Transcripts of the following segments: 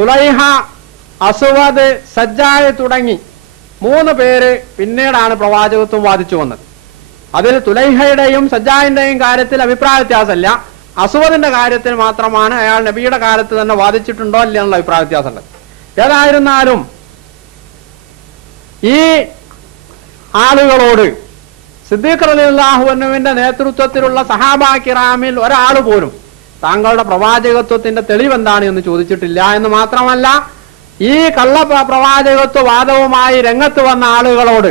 തുലൈഹ, അസ്വദ്, സജ്ജായ് തുടങ്ങി 3 പേര് പിന്നീടാണ് പ്രവാചകത്വം വാദിച്ചു വന്നത്. അതിൽ തുലൈഹയുടെയും സജ്ജായിന്റെയും കാര്യത്തിൽ അഭിപ്രായ വ്യത്യാസമല്ല. അസ്വദിന്റെ കാര്യത്തിൽ മാത്രമാണ് അയാൾ നബിയുടെ കാലത്ത് തന്നെ വാദിച്ചിട്ടുണ്ടോ ഇല്ല എന്നുള്ള അഭിപ്രായ വ്യത്യാസമുള്ളത്. ഏതായിരുന്നാലും ഈ ആളുകളോട് സിദ്ദീഖ് റളിയല്ലാഹു അൻഹുവിന്റെ നേതൃത്വത്തിലുള്ള സഹാബാ കിറാമിൽ ഒരാൾ പോലും താങ്കളുടെ പ്രവാചകത്വത്തിന്റെ തെളിവെന്താണ് എന്ന് ചോദിച്ചിട്ടില്ല എന്ന് മാത്രമല്ല, ഈ കള്ള പ്രവാചകത്വ വാദവുമായി രംഗത്ത് വന്ന ആളുകളോട്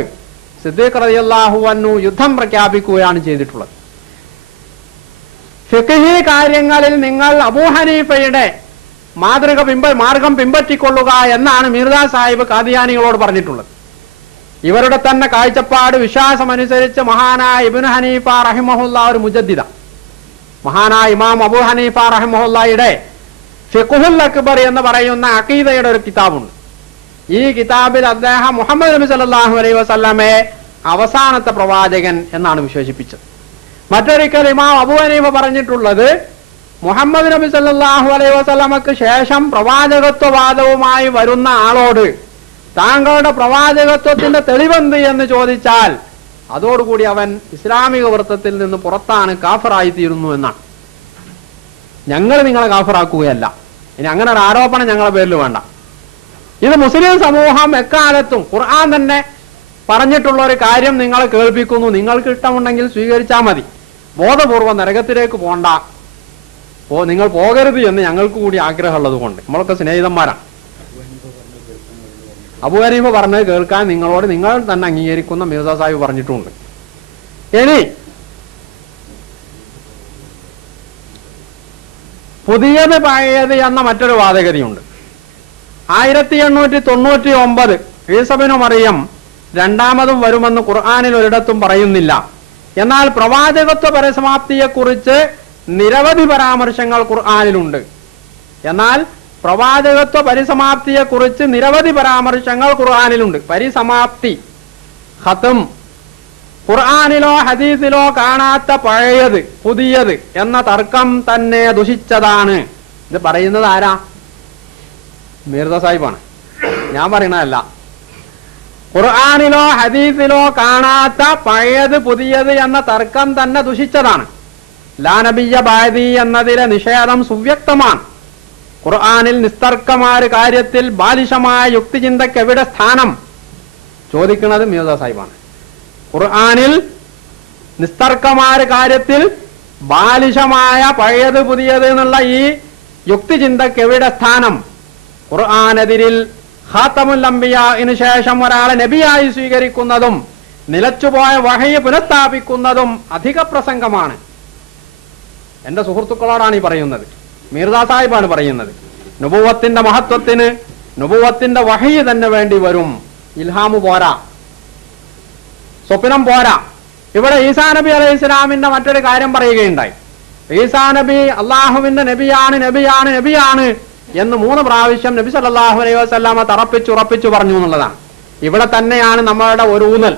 സിദ്ദീഖ് റളിയല്ലാഹു അൻഹു യുദ്ധം പ്രഖ്യാപിക്കുകയാണ് ചെയ്തിട്ടുള്ളത്. ഫിഖ്ഹി കാര്യങ്ങളിൽ നിങ്ങൾ അബൂ ഹനീഫയുടെ മാർഗം പിൻപറ്റിക്കൊള്ളുക എന്നാണ് മിർസാ സാഹിബ് ഖാദിയാനികളോട് പറഞ്ഞിട്ടുള്ളത്. ഇവരുടെ തന്നെ കാഴ്ചപ്പാട് വിശ്വാസമനുസരിച്ച് മഹാനായ ഇബ്നു ഹനീഫ റഹിമഹുല്ല ഒരു മുജദ്ദിദ, മഹാനായ ഇമാം അബൂ ഹനീഫ റഹിമഹുല്ലയുടെ ഫിഖ്ഹുൽ അക്ബർ എന്ന് പറയുന്ന അഖീദയുടെ ഒരു കിതാബുണ്ട്. ഈ കിതാബിൽ അദ്ദേഹം മുഹമ്മദ് നബി സല്ലല്ലാഹു അലൈഹി വസല്ലമയെ അവസാനത്തെ പ്രവാചകൻ എന്നാണ് വിശേഷിപ്പിച്ചത്. മറ്റൊരിക്കൽ ഇമാം അബൂ ഹനീഫ പറഞ്ഞിട്ടുള്ളത്, മുഹമ്മദ് നബി സല്ലല്ലാഹു അലൈഹി വസല്ലമക്ക് ശേഷം പ്രവാചകത്വവാദവുമായി വരുന്ന ആളോട് താങ്കളുടെ പ്രവാചകത്വത്തിന്റെ തെളിവെന്ത് എന്ന് ചോദിച്ചാൽ അതോടുകൂടി അവൻ ഇസ്ലാമിക വൃത്തത്തിൽ നിന്ന് പുറത്താണ്, കാഫിറായി തീരുന്നു എന്നാണ്. ഞങ്ങൾ നിങ്ങളെ കാഫിറാക്കുകയല്ല. ഇനി അങ്ങനെ ഒരു ആരോപണം ഞങ്ങളുടെ പേരിൽ വേണ്ട. ഇത് മുസ്ലിം സമൂഹം എക്കാലത്തും ഖുർആൻ തന്നെ പറഞ്ഞിട്ടുള്ള ഒരു കാര്യം നിങ്ങളെ കേൾപ്പിക്കുന്നു. നിങ്ങൾക്ക് ഇഷ്ടമുണ്ടെങ്കിൽ സ്വീകരിച്ചാൽ മതി. ബോധപൂർവ്വം നരകത്തിലേക്ക് പോണ്ട, നിങ്ങൾ പോകരുത് എന്ന് ഞങ്ങൾക്ക് കൂടി ആഗ്രഹമുള്ളത് കൊണ്ട്. നമ്മളൊക്കെ സ്നേഹിതന്മാരാണ്. അബൂ ഹനീഫ പറഞ്ഞത് കേൾക്കാൻ നിങ്ങളോട് നിങ്ങൾ തന്നെ അംഗീകരിക്കുന്ന മിർസാ സാഹിബ് പറഞ്ഞിട്ടുണ്ട്. ഇനി പുതിയത് പഴയത് എന്ന മറ്റൊരു വാദഗതിയുണ്ട്. 1899 ഈസാ ഇബ്നു മറിയം രണ്ടാമതും വരുമെന്ന് ഖുർആനിൽ ഒരിടത്തും പറയുന്നില്ല. എന്നാൽ പ്രവാചകത്വ പരിസമാപ്തിയെക്കുറിച്ച് നിരവധി പരാമർശങ്ങൾ ഖുർആനിലുണ്ട്. പരിസമാപ്തി, ഖത്ം, ഖുർആനിലോ ഹദീസിലോ കാണാത്ത പഴയത് പുതിയത് എന്ന തർക്കം തന്നെ ദുഷിച്ചതാണ്. ഇത് പറയുന്നത് ആരാ? മിർസാ സാഹിബാണ്. ഞാൻ പറയണതല്ല. ഖുർആനിലോ ഹദീസിലോ കാണാത്ത പഴയത് പുതിയത് എന്ന തർക്കം തന്നെ ദുഷിച്ചതാണ്. ലാ നബിയ്യ ബഅദി എന്നതിലെ നിഷേധം സുവ്യക്തമാണ്. ഖുർആനിൽ നിസ്തർക്കമായ കാര്യത്തിൽ ബാലിശമായ യുക്തിചിന്തയ്ക്ക് എവിടെ സ്ഥാനം? ചോദിക്കുന്നത് മിർസാ സാഹിബാണ്. ഖുർആനിൽ നിസ്തർക്കമായ കാര്യത്തിൽ ബാലിശമായ പഴയത് പുതിയത് എന്നുള്ള ഈ യുക്തിചിന്തയ്ക്ക് എവിടെ സ്ഥാനം? ഖുർആനെതിരിൽ ഖാതമുൽ അംബിയാഇന് ശേഷം ഒരാളെ നബിയായി സ്വീകരിക്കുന്നതും നിലച്ചുപോയ വഹയ് പുനഃസ്ഥാപിക്കുന്നതും അധിക പ്രസംഗമാണ്. എന്റെ സുഹൃത്തുക്കളോടാണ് ഈ പറയുന്നത്. മിർസാ സാഹിബാണ് പറയുന്നത്. നുബുവത്തിന്റെ മഹത്വത്തിന് നുബുവത്തിന്റെ വഹയ് തന്നെ വേണ്ടി വരും. ഇൽഹാമു പോരാ, സ്വപ്നം പോരാ. ഇവിടെ ഈസാ നബി അലൈഹി ഇസ്ലാമിന്റെ മറ്റൊരു കാര്യം പറയുകയുണ്ടായി. ഈസാ നബി അള്ളാഹുവിന്റെ നബിയാണ് നബിയാണ് നബിയാണ് എന്ന് 3 പ്രാവശ്യം നബി സല്ലല്ലാഹു അലൈഹി വസല്ലമ ഉറപ്പിച്ചു പറഞ്ഞു എന്നുള്ളതാണ്. ഇവിടെ തന്നെയാണ് നമ്മളുടെ ഒരു ഊന്നൽ.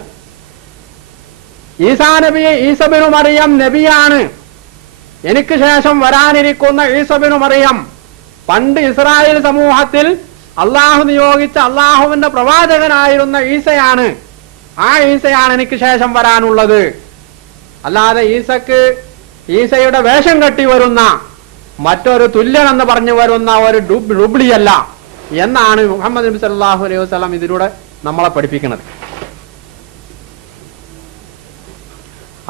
ഈസാ ഇബ്നു മറിയം നബിയാണ്. എനിക്ക് ശേഷം വരാനിരിക്കുന്ന ഈസാ ഇബ്നു മറിയം പണ്ട് ഇസ്രായേൽ സമൂഹത്തിൽ അള്ളാഹു നിയോഗിച്ച അള്ളാഹുവിന്റെ പ്രവാചകനായിരുന്ന ഈസയാണ്. ആ ഈസയാണ് എനിക്ക് ശേഷം വരാനുള്ളത്. അല്ലാതെ ഈസയുടെ വേഷം കെട്ടി വരുന്ന മറ്റൊരു തുല്യൻ എന്ന് പറഞ്ഞു വരുന്ന ഒരു ഡുബ്ലിയല്ല എന്നാണ് മുഹമ്മദ് നബി സല്ലല്ലാഹു അലൈഹി വസല്ലം ഇതിലൂടെ നമ്മളെ പഠിപ്പിക്കുന്നത്.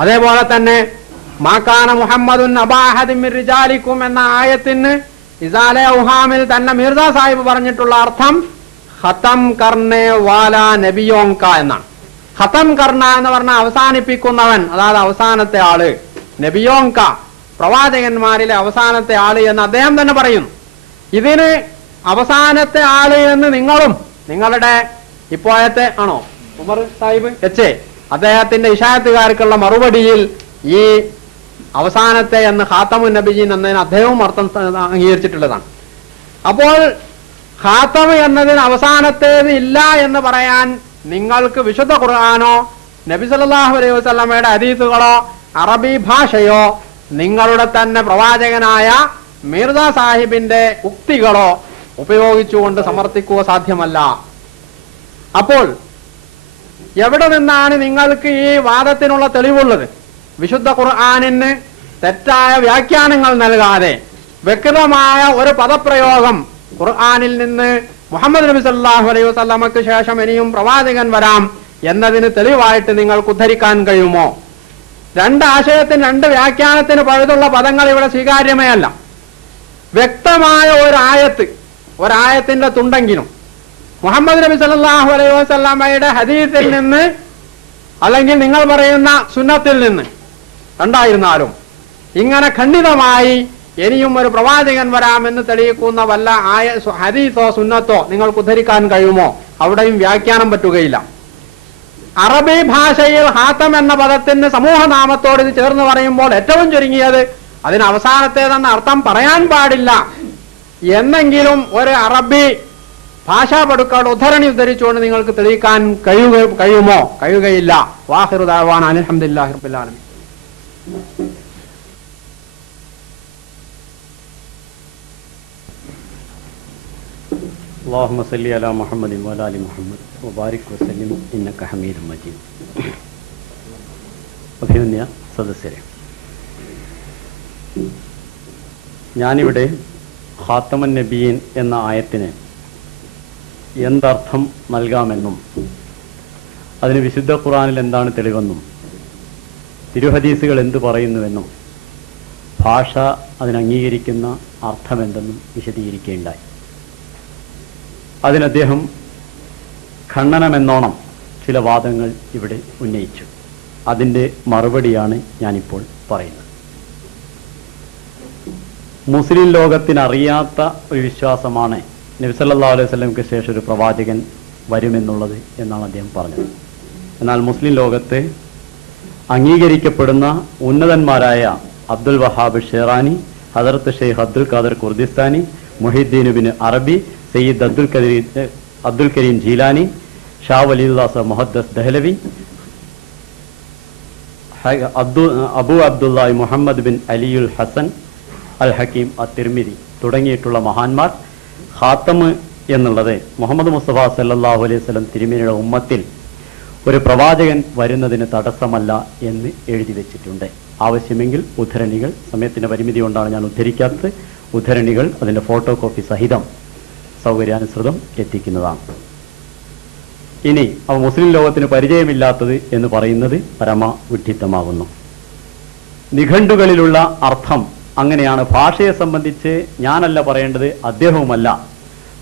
അതേപോലെ തന്നെ മാകാന മുഹമ്മദുൻ അബാ അഹദിൻ മിർ റിജാലിക്കും എന്ന ആയത്തിന് ഇസാലെ ഉഹാമിൽ തന്നെ മിർസാ സാഹിബ് പറഞ്ഞിട്ടുള്ള അർത്ഥം ഖതം കർണേ വാലാ നബിയോങ്ക എന്നാണ്. ഖതം കർണ എന്ന് പറഞ്ഞാൽ അവസാനിപ്പിക്കുന്നവൻ, അതായത് അവസാനത്തെ ആള്. നബിയോങ്ക പ്രവാചകന്മാരിലെ അവസാനത്തെ ആള് എന്ന് അദ്ദേഹം തന്നെ പറയുന്നു. ഇതിന് അവസാനത്തെ ആള് എന്ന് നിങ്ങളും നിങ്ങളുടെ ഇപ്പോഴത്തെ ആണോ ഉമർ സാഹിബ് അദ്ദേഹത്തിന്റെ ഇശായത്തുകാർക്കുള്ള മറുപടിയിൽ ഈ അവസാനത്തെ എന്ന് ഖാത്തമുൻ നബിയീൻ എന്നതിന് അദ്ദേഹവും അർത്ഥം അംഗീകരിച്ചിട്ടുള്ളതാണ്. അപ്പോൾ ഖാത്തം എന്നതിന് അവസാനത്തേത് ഇല്ല എന്ന് പറയാൻ നിങ്ങൾക്ക് വിശുദ്ധ ഖുർആനോ നബി സല്ലല്ലാഹു അലൈഹി വസല്ലമയുടെ ഹദീസുകളോ അറബി ഭാഷയോ നിങ്ങളുടെ തന്നെ പ്രവാചകനായ മിർസാ സാഹിബിന്റെ ഉക്തികളോ ഉപയോഗിച്ചുകൊണ്ട് സമർത്ഥിക്കുക സാധ്യമല്ല. അപ്പോൾ എവിടെ നിന്നാണ് നിങ്ങൾക്ക് ഈ വാദത്തിനുള്ള തെളിവുള്ളത്? വിശുദ്ധ ഖുർആനിന് തെറ്റായ വ്യാഖ്യാനങ്ങൾ നൽകാതെ വ്യക്തമായ ഒരു പദപ്രയോഗം ഖുർആനിൽ നിന്ന് മുഹമ്മദ് നബി സല്ലല്ലാഹു അലൈഹി വസല്ലമക്ക് ശേഷം ഇനിയും പ്രവാചകൻ വരാം എന്നതിന് തെളിവായിട്ട് നിങ്ങൾക്ക് ഉദ്ധരിക്കാൻ കഴിയുമോ? രണ്ട് ആശയത്തിന് രണ്ട് വ്യാഖ്യാനത്തിന് പഴുതുള്ള പദങ്ങൾ ഇവിടെ സ്വീകാര്യമേ അല്ല. വ്യക്തമായ ഒരായത്തിന്റെ തുണ്ടെങ്കിലും മുഹമ്മദ് നബി സല്ലല്ലാഹു അലൈഹി വസല്ലമയുടെ ഹദീസിൽ നിന്ന് അല്ലെങ്കിൽ നിങ്ങൾ പറയുന്ന സുന്നത്തിൽ നിന്ന് ഉണ്ടായിരുന്നാലും ഇങ്ങനെ ഖണ്ഡിതമായി ഇനിയും ഒരു പ്രവാചകൻ വരാമെന്ന് തെളിയിക്കുന്ന വല്ല ഹദീസോ സുന്നത്തോ നിങ്ങൾക്ക് ഉദ്ധരിക്കാൻ കഴിയുമോ? അവിടെയും വ്യാഖ്യാനം പറ്റുകയില്ല. അറബി ഭാഷയിൽ ഹാത്തം എന്ന പദത്തിന് സമൂഹനാമത്തോട് ഇത് ചേർന്ന് പറയുമ്പോൾ ഏറ്റവും ചുരുങ്ങിയത് അതിന് അവസാനത്തേതെന്ന അർത്ഥം പറയാൻ പാടില്ല എന്നെങ്കിലും ഒരു അറബി ഭാഷാപടുക്കളുടെ ഉദ്ധരണി ഉദ്ധരിച്ചുകൊണ്ട് നിങ്ങൾക്ക് തെളിയിക്കാൻ കഴിയുമോ? കഴിയുകയില്ല. വാഹിറു ദഅവാന അൽഹംദുലില്ലാഹി റബ്ബിൽ ആലമീൻ. അല്ലാഹുമ്മ സല്ലി അലാ മുഹമ്മദിൻ വഅലാ ആലി മുഹമ്മദ് വബാരിക് വസല്ലിം ഇന്നക ഹമീദും മജീദ്. അഭിനന്ദ സദസ്യരെ, ഞാനിവിടെ ഖാത്തമുൻ നബിയീൻ എന്ന ആയത്തിന് എന്തർത്ഥം നൽകാമെന്നും അതിന് വിശുദ്ധ ഖുർആനിൽ എന്താണ് തെളിവെന്നും തിരുഹദീസുകൾ എന്തു പറയുന്നുവെന്നും ഭാഷ അതിനംഗീകരിക്കുന്ന അർത്ഥമെന്തെന്നും വിശദീകരിക്കുകയുണ്ടായി. അതിനദ്ദേഹം ഖണ്ഡനമെന്നോണം ചില വാദങ്ങൾ ഇവിടെ ഉന്നയിച്ചു. അതിൻ്റെ മറുപടിയാണ് ഞാനിപ്പോൾ പറയുന്നത്. മുസ്ലിം ലോകത്തിനറിയാത്ത ഒരു വിശ്വാസമാണ് നബി സല്ലല്ലാഹു അലൈഹി വസല്ലമക്ക് ശേഷം ഒരു പ്രവാചകൻ വരുമെന്നുള്ളത് എന്നാണ് അദ്ദേഹം പറഞ്ഞത്. എന്നാൽ മുസ്ലിം ലോകത്ത് അംഗീകരിക്കപ്പെടുന്ന ഉന്നതന്മാരായ അബ്ദുൽ വഹാബ് ഷെറാനി, ഹദറത്ത് ഷെയ്ഖ് അബ്ദുൽ ഖാദർ കുർദിസ്ഥാനി, മുഹിദ്ദീൻ ഇബ്നു അറബി, സയ്യിദ് അബ്ദുൽ കരീം ജീലാനി, ഷാ വലിയുല്ലാഹ് മുഹദ്ദസ് ദഹ്ലവി, അബു അബ്ദുല്ലാഹി മുഹമ്മദ് ബിൻ അലിയുൽ ഹസൻ അൽ ഹക്കീം അത്തിർമിദി തുടങ്ങിയിട്ടുള്ള മഹാന്മാർ ഖാത്തം എന്നുള്ളത് മുഹമ്മദ് മുസ്തഫ സല്ലല്ലാഹു അലൈഹി വസല്ലം തിരുമേനിയുടെ ഉമ്മത്തിൽ ഒരു പ്രവാചകൻ വരുന്നതിന് തടസ്സമല്ല എന്ന് എഴുതി വെച്ചിട്ടുണ്ട്. ആവശ്യമെങ്കിൽ ഉദ്ധരണികൾ, സമയത്തിന്റെ പരിമിതി കൊണ്ടാണ് ഞാൻ ഉദ്ധരിക്കാത്തത്, ഉദ്ധരണികൾ അതിന്റെ ഫോട്ടോ കോപ്പി സഹിതം സൗകര്യാനുസൃതം എത്തിക്കുന്നതാണ്. ഇനി അവ മുസ്ലിം ലോകത്തിന് പരിചയമില്ലാത്തത് എന്ന് പറയുന്നത് പരമ വിഡ്ഢിത്തമാകുന്നു. നിഘണ്ടുകളിലുള്ള അർത്ഥം അങ്ങനെയാണ്. ഭാഷയെ സംബന്ധിച്ച് ഞാനല്ല പറയേണ്ടത്, അദ്ദേഹവുമല്ല,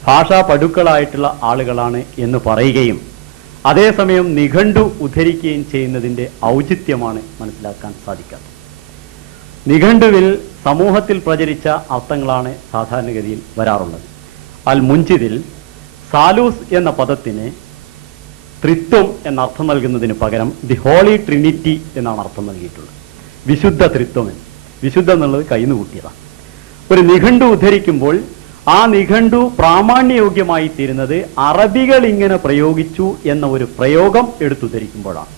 ഭാഷാ പടുക്കളായിട്ടുള്ള ആളുകളാണ് എന്ന് പറയുകയും അതേസമയം നിഘണ്ടു ഉദ്ധരിക്കുകയും ചെയ്യുന്നതിൻ്റെ ഔചിത്യമാണ് മനസ്സിലാക്കാൻ സാധിക്കാത്തത്. നിഘണ്ടുവിൽ സമൂഹത്തിൽ പ്രചരിച്ച അർത്ഥങ്ങളാണ് സാധാരണഗതിയിൽ വരാറുള്ളത്. അൽ മുൻജിദിൽ സാലൂസ് എന്ന പദത്തിന് ത്രിത്വം എന്നർത്ഥം നൽകുന്നതിന് പകരം ദി ഹോളി ട്രിനിറ്റി എന്നാണ് അർത്ഥം നൽകിയിട്ടുള്ളത്. വിശുദ്ധ ത്രിത്വം എന്ന്. വിശുദ്ധം എന്നുള്ളത് കൈന്ന് കൂട്ടിയതാണ്. ഒരു നിഘണ്ടു ഉദ്ധരിക്കുമ്പോൾ ആ നിഘണ്ടു പ്രാമാണ്യയോഗ്യമായി തീരുന്നത് അറബികൾ ഇങ്ങനെ പ്രയോഗിച്ചു എന്ന ഒരു പ്രയോഗം എടുത്തുദ്ധരിക്കുമ്പോഴാണ്.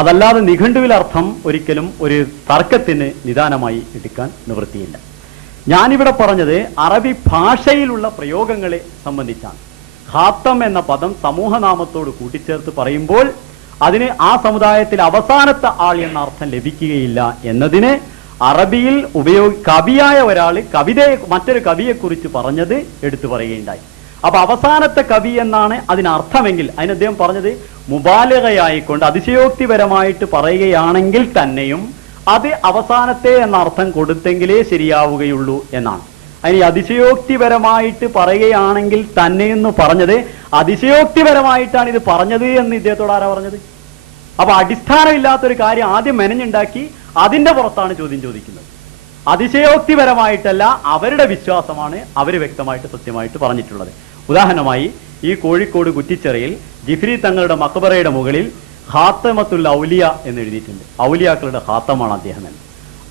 അതല്ലാതെ നിഘണ്ടുവിൽ അർത്ഥം ഒരിക്കലും ഒരു തർക്കത്തിന് നിദാനമായി എടുക്കാൻ നിവൃത്തിയില്ല. ഞാനിവിടെ പറഞ്ഞത് അറബി ഭാഷയിലുള്ള പ്രയോഗങ്ങളെ സംബന്ധിച്ചാണ്. ഖാത്തം എന്ന പദം സമൂഹനാമത്തോട് കൂട്ടിച്ചേർത്ത് പറയുമ്പോൾ അതിന് ആ സമുദായത്തിൽ അവസാനത്തെ ആൾ എന്ന അർത്ഥം ലഭിക്കുകയില്ല എന്നതിന് അറബിയിൽ കവിയായ ഒരാൾ മറ്റൊരു കവിയെക്കുറിച്ച് പറഞ്ഞത് എടുത്തു പറയുകയുണ്ടായി. അപ്പൊ അവസാനത്തെ കവി എന്നാണ് അതിനർത്ഥമെങ്കിൽ അതിന് അദ്ദേഹം പറഞ്ഞത് മുബാലകയായിക്കൊണ്ട് അതിശയോക്തിപരമായിട്ട് പറയുകയാണെങ്കിൽ തന്നെയും അത് അവസാനത്തെ എന്ന അർത്ഥം കൊടുത്തെങ്കിലേ ശരിയാവുകയുള്ളൂ എന്നാണ്. അതിന് അതിശയോക്തിപരമായിട്ട് പറയുകയാണെങ്കിൽ തന്നെയെന്ന് പറഞ്ഞത് അതിശയോക്തിപരമായിട്ടാണ് ഇത് പറഞ്ഞത് എന്ന് ഇദ്ദേഹത്തോട് ആരാ പറഞ്ഞത്? അപ്പൊ അടിസ്ഥാനമില്ലാത്തൊരു കാര്യം ആദ്യം മെനഞ്ഞുണ്ടാക്കി അതിന്റെ പുറത്താണ് ചോദ്യം ചോദിക്കുന്നത്. അതിശയോക്തിപരമായിട്ടല്ല, അവരുടെ വിശ്വാസമാണ് അവർ വ്യക്തമായിട്ട് സത്യമായിട്ട് പറഞ്ഞിട്ടുള്ളത്. ഉദാഹരണമായി ഈ കോഴിക്കോട് കുറ്റിച്ചിറയിൽ ജിഫ്രി തങ്ങളുടെ മക്ബറയുടെ മുകളിൽ ഖാത്തമത്തുൽ ഔലിയ എന്ന് എഴുതിയിട്ടുണ്ട്. ഔലിയാക്കളുടെ ഖാത്തമാണ് അദ്ദേഹം എന്ന്.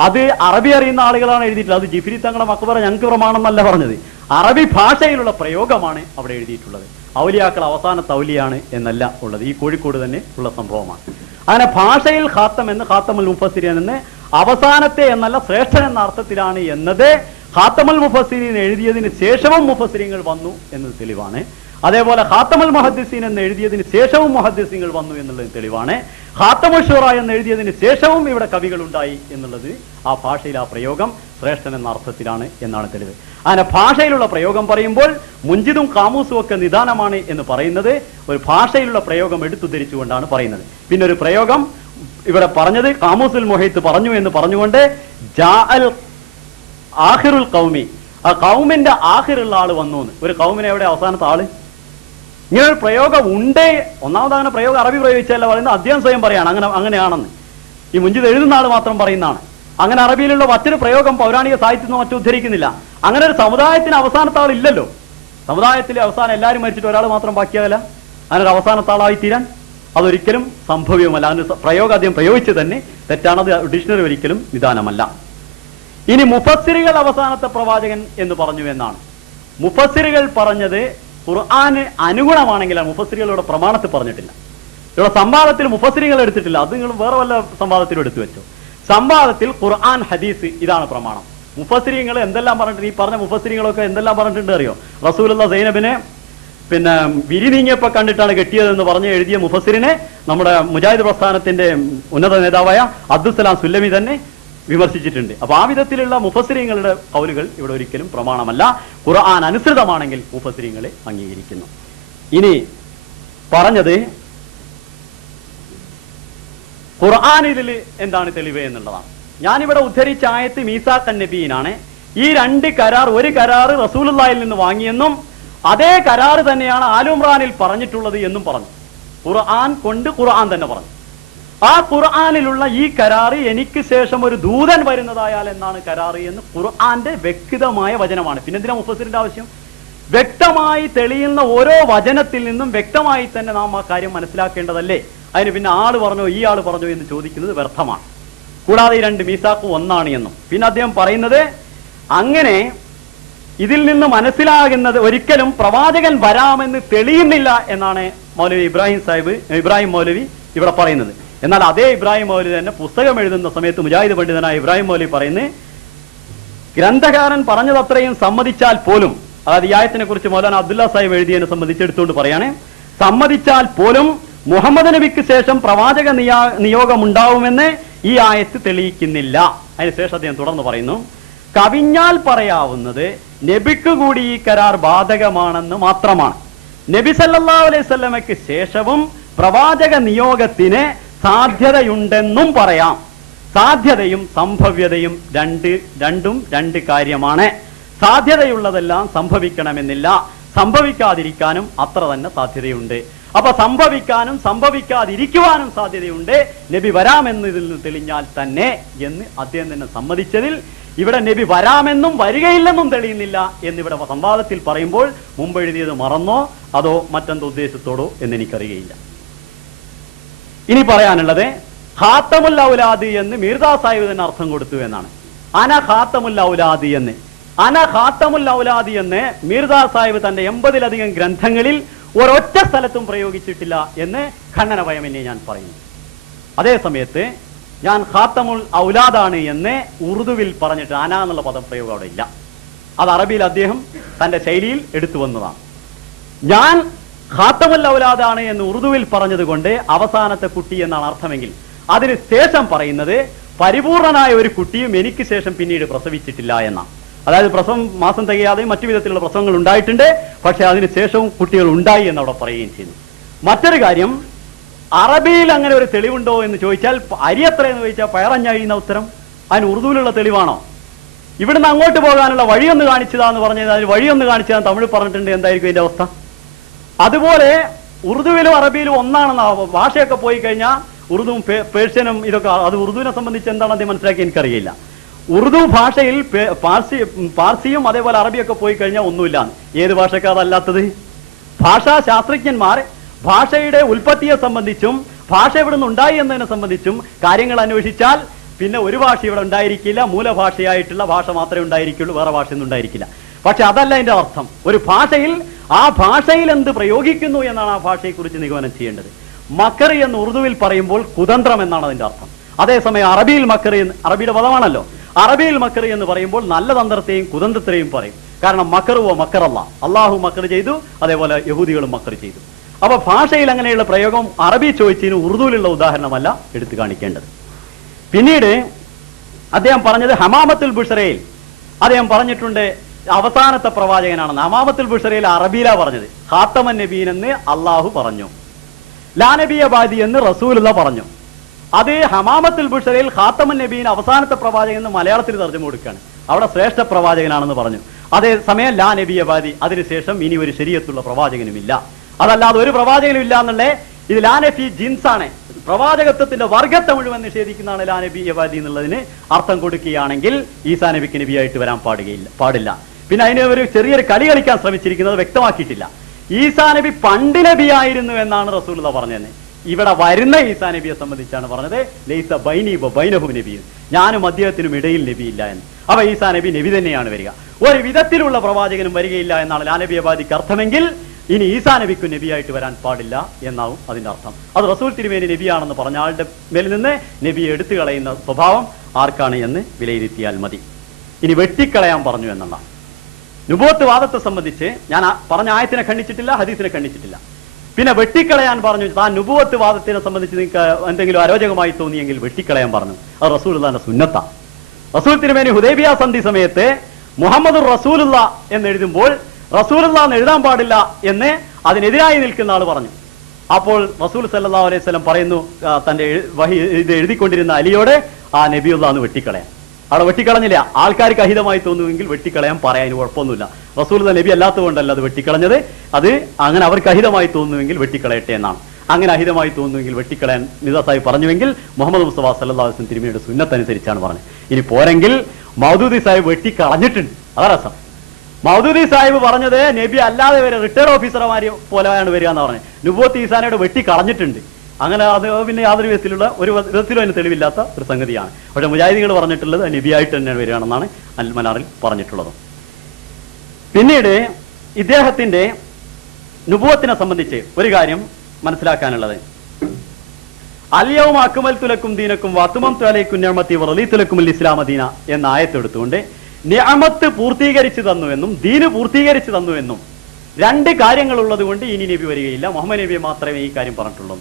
അത് അറബി അറിയുന്ന ആളുകളാണ് എഴുതിയിട്ടുള്ളത്. അത് ജിഫ്രി തങ്ങളുടെ മക്ബറ ഞങ്ങൾക്ക് പ്രമാണമെന്നല്ല പറഞ്ഞത്, അറബി ഭാഷയിലുള്ള പ്രയോഗമാണ് അവിടെ എഴുതിയിട്ടുള്ളത്. ഔലിയാക്കൾ അവസാനത്തെ ഔലിയാണ് എന്നല്ല ഉള്ളത്. ഈ കോഴിക്കോട് തന്നെ ഉള്ള സംഭവമാണ്. അങ്ങനെ ഭാഷയിൽ ഖാത്തം എന്ന് ഖാത്തമുൽ മുഫസ്സിരീൻ എന്ന് അവസാനത്തെ എന്നല്ല ശ്രേഷ്ഠൻ എന്ന അർത്ഥത്തിലാണ് എന്നത് ഖാത്തമുൽ മുഫസ്സിരീൻ എഴുതിയതിന് ശേഷവും മുഫസ്സിരീങ്ങൾ വന്നു എന്നത് തെളിവാണ്. അതേപോലെ ഖാത്തമുൽ മുഹദ്ദിസീൻ എന്ന് എഴുതിയതിന് ശേഷവും മുഹദ്ദിസീങ്ങൾ വന്നു എന്നുള്ളത് തെളിവാണ്. ഖാത്തമുൽ ശുറ എന്ന് എഴുതിയതിന് ശേഷവും ഇവിടെ കവികൾ ഉണ്ടായി എന്നുള്ളത് ആ ഭാഷയിൽ ആ പ്രയോഗം ശ്രേഷ്ഠൻ എന്ന അർത്ഥത്തിലാണ് എന്നാണ് തെളിവ്. അങ്ങനെ ഭാഷയിലുള്ള പ്രയോഗം പറയുമ്പോൾ മുഞ്ചിദും കാമൂസും ഒക്കെ നിദാനമാണ് എന്ന് പറയുന്നത് ഒരു ഭാഷയിലുള്ള പ്രയോഗം എടുത്തുദ്ധരിച്ചുകൊണ്ടാണ് പറയുന്നത്. പിന്നെ ഒരു പ്രയോഗം ഇവിടെ പറഞ്ഞത് കാമൂസുൽ മുഹൈത്ത് പറഞ്ഞു എന്ന് പറഞ്ഞുകൊണ്ട് ജാഅൽ ആഖിറുൽ ഖൗമി, ആ കൗമിന്റെ ആഖിറുള്ള ആള് വന്നു എന്ന്. ഒരു കൗമിനെ എവിടെ അവസാനത്തെ ആള്? ഇങ്ങനെ ഒരു പ്രയോഗം ഉണ്ടേ. ഒന്നാമതാണ് പ്രയോഗം അറബി പ്രയോഗിച്ചല്ല പറയുന്നത്, അദ്ദേഹം സ്വയം പറയാണ് അങ്ങനെയാണെന്ന്. ഈ മുഞ്ചിദ് എഴുതുന്ന ആൾ മാത്രം പറയുന്നതാണ്. അങ്ങനെ അറബിയിലുള്ള മറ്റൊരു പ്രയോഗം പൗരാണിക സാഹിത്യത്തിൽ നിന്ന് മറ്റും ഉദ്ധരിക്കുന്നില്ല. അങ്ങനെ ഒരു സമുദായത്തിന് അവസാനത്തെ ആളില്ലല്ലോ. സമുദായത്തിലെ അവസാനം എല്ലാവരും മരിച്ചിട്ട് ഒരാൾ മാത്രം ബാക്കിയാകല. അങ്ങനെ ഒരു അവസാനത്തെ ആളായി തീരാൻ അതൊരിക്കലും സംഭവ്യമല്ല. അങ്ങനെ പ്രയോഗം അദ്ദേഹം പ്രയോഗിച്ച് തന്നെ തെറ്റാണത്. ഡിക്ഷണറി ഒരിക്കലും നിദാനമല്ല. ഇനി മുഫസ്സിറുകൾ അവസാനത്തെ പ്രവാചകൻ എന്ന് പറഞ്ഞു എന്നാണ്. മുഫസ്സിറുകൾ പറഞ്ഞത് ഖുർആന് അനുഗുണമാണെങ്കിലാണ്. മുഫസ്സിറുകളുടെ പ്രമാണത്തിൽ പറഞ്ഞിട്ടില്ല. ഇവിടെ സംവാദത്തിൽ മുഫസ്സിറുകൾ എടുത്തിട്ടില്ല. അത് നിങ്ങൾ വേറെ വല്ല സംവാദത്തിലും എടുത്തു വെച്ചോ. സംവാദത്തിൽ ഖുർആൻ ഹദീസ് ഇതാണ് പ്രമാണം. മുഫസ്സിറുകൾ എന്തെല്ലാം പറഞ്ഞിട്ടുണ്ട്? ഈ പറഞ്ഞ മുഫസ്സിറുകളൊക്കെ എന്തെല്ലാം പറഞ്ഞിട്ടുണ്ട് അറിയോ? റസൂലുള്ള സൈനബിനെ പിന്നെ വിരി നീങ്ങിയപ്പോ കണ്ടിട്ടാണ് കെട്ടിയതെന്ന് പറഞ്ഞ് എഴുതിയ മുഫസ്സിറിനെ നമ്മുടെ മുജാഹിദ് പ്രസ്ഥാനത്തിന്റെ ഉന്നത നേതാവായ അബ്ദുസ്സലാം സുല്ലമി തന്നെ വിമർശിച്ചിട്ടുണ്ട്. അപ്പൊ ആ വിധത്തിലുള്ള മുഫസ്സിരീങ്ങളുടെ കൗലുകൾ ഇവിടെ ഒരിക്കലും പ്രമാണമല്ല. ഖുർആൻ അനുസൃതമാണെങ്കിൽ മുഫസ്സിരീങ്ങളെ അംഗീകരിക്കുന്നു. ഇനി പറഞ്ഞത് ഖുർആനിൽ എന്താണ് തെളിവ് എന്നുള്ളതാണ്. ഞാനിവിടെ ഉദ്ധരിച്ച ആയത്ത് മീസാഖൻ നബിയിനാണ്. ഈ രണ്ട് കരാർ, ഒരു കരാറ് റസൂലുള്ളാഹിൽ നിന്ന് വാങ്ങിയെന്നും അതേ കരാറ് തന്നെയാണ് ആലുംറാനിൽ പറഞ്ഞിട്ടുള്ളത് എന്നും പറഞ്ഞു. ഖുർആൻ കൊണ്ട് ഖുർആൻ തന്നെ പറഞ്ഞു. ആ ഖുർആനിലുള്ള ഈ കരാറ് എനിക്ക് ശേഷം ഒരു ദൂതൻ വരുന്നതായാൽ എന്നാണ് കരാറ് എന്ന് ഖുർആന്റെ വ്യക്തമായ വചനമാണ്. പിന്നെന്തിനാ മുഫസ്സിറിന്റെ ആവശ്യം? വ്യക്തമായി തെളിയുന്ന ഓരോ വചനത്തിൽ നിന്നും വ്യക്തമായി തന്നെ നാം ആ കാര്യം മനസ്സിലാക്കേണ്ടതല്ലേ? അതിന് പിന്നെ ആള് പറഞ്ഞോ ഈ ആള് പറഞ്ഞോ എന്ന് ചോദിക്കുന്നത് വ്യർത്ഥമാണ്. കൂടാതെ ഈ രണ്ട് മീസാഖ് ഒന്നാണ് എന്നും. പിന്നെ അദ്ദേഹം പറയുന്നത് അങ്ങനെ ഇതിൽ നിന്ന് മനസ്സിലാകുന്നത് ഒരിക്കലും പ്രവാചകൻ വരാമെന്ന് തെളിയുന്നില്ല എന്നാണ് മൗലവി ഇബ്രാഹിം മൗലവി ഇവിടെ പറയുന്നത്. എന്നാൽ അതേ ഇബ്രാഹിം മൗലവി തന്നെ പുസ്തകം എഴുതുന്ന സമയത്ത് മുജാഹിദ് പണ്ഡിതനായ ഇബ്രാഹിം മൗലവി പറയുന്നത് ഗ്രന്ഥകാരൻ പറഞ്ഞതത്രയും സമ്മതിച്ചാൽ പോലും, അതായത് ഈ ആയത്തിനെ കുറിച്ച് മൗലാന അബ്ദുല്ല സാഹിബ് എഴുതിയതിനെ സംബന്ധിച്ച് എടുത്തുകൊണ്ട് പറയാണ്, സമ്മതിച്ചാൽ പോലും മുഹമ്മദ് നബിക്ക് ശേഷം പ്രവാചക നിയോഗം ഉണ്ടാവുമെന്ന് ഈ ആയത്ത് തെളിയിക്കുന്നില്ല. അതിനുശേഷം അദ്ദേഹം തുടർന്ന് പറയുന്നു, കവിഞ്ഞാൽ പറയാവുന്നത് നബിക്ക് കൂടി ഈ കരാർ ബാധകമാണെന്ന് മാത്രമാണ്. നബി സല്ലല്ലാഹു അലൈഹി വസല്ലമയ്ക്ക് ശേഷവും പ്രവാചക നിയോഗത്തിന് സാധ്യതയുണ്ടെന്നും പറയാം. സാധ്യതയും സംഭവ്യതയും രണ്ടും രണ്ട് കാര്യമാണ്. സാധ്യതയുള്ളതെല്ലാം സംഭവിക്കണമെന്നില്ല, സംഭവിക്കാതിരിക്കാനും അത്ര തന്നെ സാധ്യതയുണ്ട്. അപ്പൊ സംഭവിക്കാനും സംഭവിക്കാതിരിക്കുവാനും സാധ്യതയുണ്ട് നബി വരാമെന്നതിൽ നിന്ന് തെളിഞ്ഞാൽ തന്നെ എന്ന് അദ്ദേഹം തന്നെ സമ്മതിച്ചതിൽ ഇവിടെ നബി വരാമെന്നും വരികയില്ലെന്നും തെളിയുന്നില്ല എന്നിവിടെ സംവാദത്തിൽ പറയുമ്പോൾ മുമ്പ് എഴുതിയത് മറന്നോ അതോ മറ്റെന്തോ ഉദ്ദേശത്തോടോ എന്നെനിക്കറിയുകയില്ല. ഇനി പറയാനുള്ളത് ഖാത്തമുൽ ഔലാദ് എന്ന് മീർദാ സാഹിബ് തന്നെ അർത്ഥം കൊടുത്തു എന്നാണ്. അന ഖാത്തമുൽ ഔലാദ് എന്ന്, അന ഖാത്തമുൽ ഔലാദ് എന്ന് മീർദാ സാഹിബ് തന്റെ 80-ലധികം ഗ്രന്ഥങ്ങളിൽ ഒരൊറ്റ സ്ഥലത്തും പ്രയോഗിച്ചിട്ടില്ല എന്ന് ഖണ്ഡനഭയമെന്നെ ഞാൻ പറയുന്നു. അതേ സമയത്ത് ഞാൻ ഖാത്തമുൽ ഔലാദാണ് എന്ന് ഉറുദുവിൽ പറഞ്ഞിട്ട് അന എന്നുള്ള പദപ്രയോഗം അവിടെ ഇല്ല. അത് അറബിയിൽ അദ്ദേഹം തന്റെ ശൈലിയിൽ എടുത്തു വന്നതാണ്. ഞാൻ ഖാത്തമുൽ ഔലാദാണ് എന്ന് ഉറുദുവിൽ പറഞ്ഞത് കൊണ്ട് അവസാനത്തെ കുട്ടി എന്നാണ് അർത്ഥമെങ്കിൽ അതിന് ശേഷം പറയുന്നത് പരിപൂർണനായ ഒരു കുട്ടിയും എനിക്ക് ശേഷം പിന്നീട് പ്രസവിച്ചിട്ടില്ല എന്നാണ്. അതായത് പ്രസവം മാസം തികയാതെയും മറ്റു വിധത്തിലുള്ള പ്രസവങ്ങൾ ഉണ്ടായിട്ടുണ്ട്, പക്ഷെ അതിന് ശേഷവും കുട്ടികൾ ഉണ്ടായി എന്ന് അവിടെ പറയുകയും ചെയ്യുന്നു. മറ്റൊരു കാര്യം, അറബിയിൽ അങ്ങനെ ഒരു തെളിവുണ്ടോ എന്ന് ചോദിച്ചാൽ അരി എത്രയെന്ന് ചോദിച്ചാൽ പയറഞ്ഞഴിയുന്ന ഉത്തരം അതിന് ഉറുദുവിലുള്ള തെളിവാണോ? ഇവിടുന്ന് അങ്ങോട്ട് പോകാനുള്ള വഴിയൊന്ന് കാണിച്ചതാന്ന് പറഞ്ഞത് അതിന് വഴിയൊന്ന് കാണിച്ചതാൻ തമിഴ് പറഞ്ഞിട്ടുണ്ട്. എന്തായിരിക്കും ഇതിന്റെ അവസ്ഥ? അതുപോലെ ഉറുദുവിലും അറബിയിലും ഒന്നാണെന്ന ഭാഷയൊക്കെ പോയി കഴിഞ്ഞാൽ ഉറുദുവും പേർഷ്യനും ഇതൊക്കെ, അത് ഉറുദുവിനെ സംബന്ധിച്ച് എന്താണെന്ന് അദ്ദേഹം മനസ്സിലാക്കി എനിക്കറിയില്ല. ഉറുദു ഭാഷയിൽ പാർസിയും അതേപോലെ അറബിയൊക്കെ പോയി കഴിഞ്ഞാൽ ഒന്നുമില്ല. ഏത് ഭാഷക്കാർ അതല്ലാത്തത്? ഭാഷാ ശാസ്ത്രജ്ഞന്മാർ ഭാഷയുടെ ഉൽപ്പത്തിയെ സംബന്ധിച്ചും ഭാഷ എവിടെ നിന്ന് ഉണ്ടായി എന്നതിനെ സംബന്ധിച്ചും കാര്യങ്ങൾ അന്വേഷിച്ചാൽ പിന്നെ ഒരു ഭാഷ ഇവിടെ ഉണ്ടായിരിക്കില്ല, മൂലഭാഷയായിട്ടുള്ള ഭാഷ മാത്രമേ ഉണ്ടായിരിക്കുള്ളൂ, വേറെ ഭാഷയൊന്നും ഉണ്ടായിരിക്കില്ല. പക്ഷെ അതല്ല അതിന്റെ അർത്ഥം. ഒരു ഭാഷയിൽ ആ ഭാഷയിൽ എന്ത് പ്രയോഗിക്കുന്നു എന്നാണ് ആ ഭാഷയെക്കുറിച്ച് നിഗമനം ചെയ്യേണ്ടത്. മക്കർ എന്ന് ഉറുദുവിൽ പറയുമ്പോൾ കുതന്ത്രം എന്നാണ് അതിന്റെ അർത്ഥം. അതേസമയം അറബിയിൽ മക്കർ, അറബിയുടെ പദമാണല്ലോ, അറബിയിൽ മക്കർ എന്ന് പറയുമ്പോൾ നല്ല തന്ത്രത്തെയും കുതന്ത്രത്തെയും പറയും. കാരണം മക്കറുവോ മക്കറല്ല, അള്ളാഹു മക്കർ ചെയ്തു, അതേപോലെ യഹൂദികളും മക്കർ ചെയ്തു. അപ്പൊ ഭാഷയിൽ അങ്ങനെയുള്ള പ്രയോഗം അറബി ചോദിച്ചതിന് ഉറുദുവിലുള്ള ഉദാഹരണമല്ല എടുത്തു കാണിക്കേണ്ടത്. പിന്നീട് അദ്ദേഹം പറഞ്ഞത് ഹമാമത്തുൽ ബുഷറയിൽ അദ്ദേഹം പറഞ്ഞിട്ടുണ്ട് അവസാനത്തെ പ്രവാചകനാണെന്ന്. ഹമാമത്തുൽ ബുഷറയിൽ അറബിയിലാ പറഞ്ഞത്. ഖാത്തമൻ നബീൻ എന്ന് അള്ളാഹു പറഞ്ഞു, ലാ നബിയ ബാദി എന്ന് റസൂലുള്ള പറഞ്ഞു. അത് ഹമാമത്തുൽ ബുഷറയിൽ ഖാത്തമൻ നബീൻ അവസാനത്തെ പ്രവാചകൻ എന്ന് മലയാളത്തിൽ തർജ്ജമ കൊടുക്കുകയാണ്. അവിടെ ശ്രേഷ്ഠ പ്രവാചകനാണെന്ന് പറഞ്ഞു. അതേ സമയം ലാ നബിയ ബാദി, അതിനുശേഷം ഇനി ഒരു ശരീഅത്തുള്ള പ്രവാചകനുമില്ല. അതല്ലാതെ ഒരു പ്രവാചകനും ഇല്ല എന്നുള്ളേ ഇത് ലാ നഫി ജിൻസാണ്. പ്രവാചകത്വത്തിന്റെ വർഗത്തെ മുഴുവൻ നിഷേധിക്കുന്നതാണ് ലാ നബിയ ബാദി എന്നുള്ളതിന് അർത്ഥം കൊടുക്കുകയാണെങ്കിൽ ഈസാ നബിക്ക് നബിയായിട്ട് വരാൻ പാടില്ല. പിന്നെ അതിന് ഒരു ചെറിയൊരു കളി കളിക്കാൻ ശ്രമിച്ചിരിക്കുന്നത് വ്യക്തമാക്കിയിട്ടില്ല. ഈസാ നബി പണ്ട് നബിയായിരുന്നു എന്നാണ് റസൂലുള്ളാഹി പറഞ്ഞത്. ഇവിടെ വരുന്ന ഈസാ നബിയെ സംബന്ധിച്ചാണ് പറഞ്ഞത് ലൈസ ബൈനി വ ബൈനഹു നബിയ്യുൻ, ഞാനും അദ്ദേഹത്തിനും ഇടയിൽ നബിയില്ല എന്ന്. അപ്പൊ ഈസാ നബി നബി തന്നെയാണ് വരിക. ഒരു വിധത്തിലുള്ള പ്രവാചകനും വരികയില്ല എന്നാണ് ലാ നബിയ ബാദിക്ക് അർത്ഥമെങ്കിൽ ഇനി ഈസാ നബിക്കും നബിയായിട്ട് വരാൻ പാടില്ല എന്നാവും അതിന്റെ അർത്ഥം. അത് റസൂൽ തിരുമേനി നബിയാണെന്ന് പറഞ്ഞ ആളുടെ മേലിൽ നിന്ന് നബിയെ എടുത്തു കളയുന്ന സ്വഭാവം ആർക്കാണ് എന്ന് വിലയിരുത്തിയാൽ മതി. ഇനി വെട്ടിക്കളയാൻ പറഞ്ഞു എന്നുള്ള നുബുവത്ത് വാദത്തെ സംബന്ധിച്ച് ഞാൻ പറഞ്ഞ ആയത്തിനെ ഖണ്ഡിച്ചിട്ടില്ല, ഹദീസിനെ ഖണ്ഡിച്ചിട്ടില്ല. പിന്നെ വെട്ടിക്കളയാൻ പറഞ്ഞു. താൻ നുബുവത്ത് വാദത്തിനെ സംബന്ധിച്ച് നിങ്ങൾക്ക് എന്തെങ്കിലും അരോചകമായി തോന്നിയെങ്കിൽ വെട്ടിക്കളയാൻ പറഞ്ഞു. അത് റസൂലുള്ളാഹിന്റെ സുന്നത്ത. റസൂൽ തിരുമേനി ഹുദൈബിയ സന്ധി സമയത്ത് മുഹമ്മദുർ റസൂലുള്ള എന്ന് എഴുതുമ്പോൾ റസൂലുള്ള എന്ന് എഴുതാൻ പാടില്ല എന്ന് അതിനെതിരായി നിൽക്കുന്ന ആൾ പറഞ്ഞു. അപ്പോൾ റസൂൽ സല്ലല്ലാഹു അലൈഹി വസല്ലം പറയുന്നു തന്റെ ഇത് എഴുതിക്കൊണ്ടിരുന്ന അലിയോട് ആ നബിയുള്ള എന്ന് വെട്ടിക്കളയാൻ. അവിടെ വെട്ടിക്കളഞ്ഞില്ല. ആൾക്കാർക്ക് അഹിതമായി തോന്നുമെങ്കിൽ വെട്ടിക്കളയാൻ പറയാൻ കുഴപ്പമൊന്നുമില്ല. റസൂലുള്ള നബി അല്ലാത്തത് കൊണ്ടല്ല അത് വെട്ടിക്കളഞ്ഞത്. അത് അങ്ങനെ അവർക്ക് അഹിതമായി തോന്നുമെങ്കിൽ വെട്ടിക്കളയട്ടെ എന്നാണ്. അങ്ങനെ അഹിതമായി തോന്നുമെങ്കിൽ വെട്ടിക്കളയാൻ നിസാ സാഹിബ് പറഞ്ഞുവെങ്കിൽ മുഹമ്മദ് മുസ്തഫ സല്ലല്ലാഹു അലൈഹി വസല്ലം തിരുമേനിയുടെ സുന്നത്തനുസരിച്ചാണ് പറഞ്ഞത്. ഇനി പോരെങ്കിൽ മൗദൂദി സാഹിബ് വെട്ടിക്കളഞ്ഞിട്ടുണ്ട്. അതാ രസം. മൗദൂദി സാഹിബ് പറഞ്ഞത് നബി അല്ലാതെ വരെ റിട്ടയർഡ് ഓഫീസർമാരെ പോലെയാണ് വരിക എന്ന് പറഞ്ഞത്. നുബുവത്ത് ഈസാനയുടെ വെട്ടിക്കളഞ്ഞിട്ടുണ്ട്. അങ്ങനെ അത് പിന്നെ യാതൊരു വിധത്തിലുള്ള ഒരു വിധത്തിലും അതിന് തെളിവില്ലാത്ത ഒരു സംഗതിയാണ്. പക്ഷെ മുജാഹിദീങ്ങൾ പറഞ്ഞിട്ടുള്ളത് നബിയായിട്ട് തന്നെയാണ് വരികയാണെന്നാണ് അൽ മനാറിൽ പറഞ്ഞിട്ടുള്ളത്. പിന്നീട് ഇദ്ദേഹത്തിന്റെ നുബുവത്തിനെ സംബന്ധിച്ച് ഒരു കാര്യം മനസ്സിലാക്കാനുള്ളത്, അൽയൗമ അക്മൽതു ലക്കും ദീനക്കും വഅത്മംതു അലൈക്കും നിഅമതി വറളീതു ലക്കുമുൽ ഇസ്ലാമ ദീന എന്ന ആയത്തെടുത്തുകൊണ്ട് നിഅമത്ത് പൂർത്തീകരിച്ചു തന്നുവെന്നും ദീന് പൂർത്തീകരിച്ചു തന്നുവെന്നും രണ്ട് കാര്യങ്ങൾ ഉള്ളത് കൊണ്ട് ഇനി നബി വരികയില്ല, മുഹമ്മദ് നബി മാത്രമേ ഈ കാര്യം പറഞ്ഞിട്ടുള്ളൂ.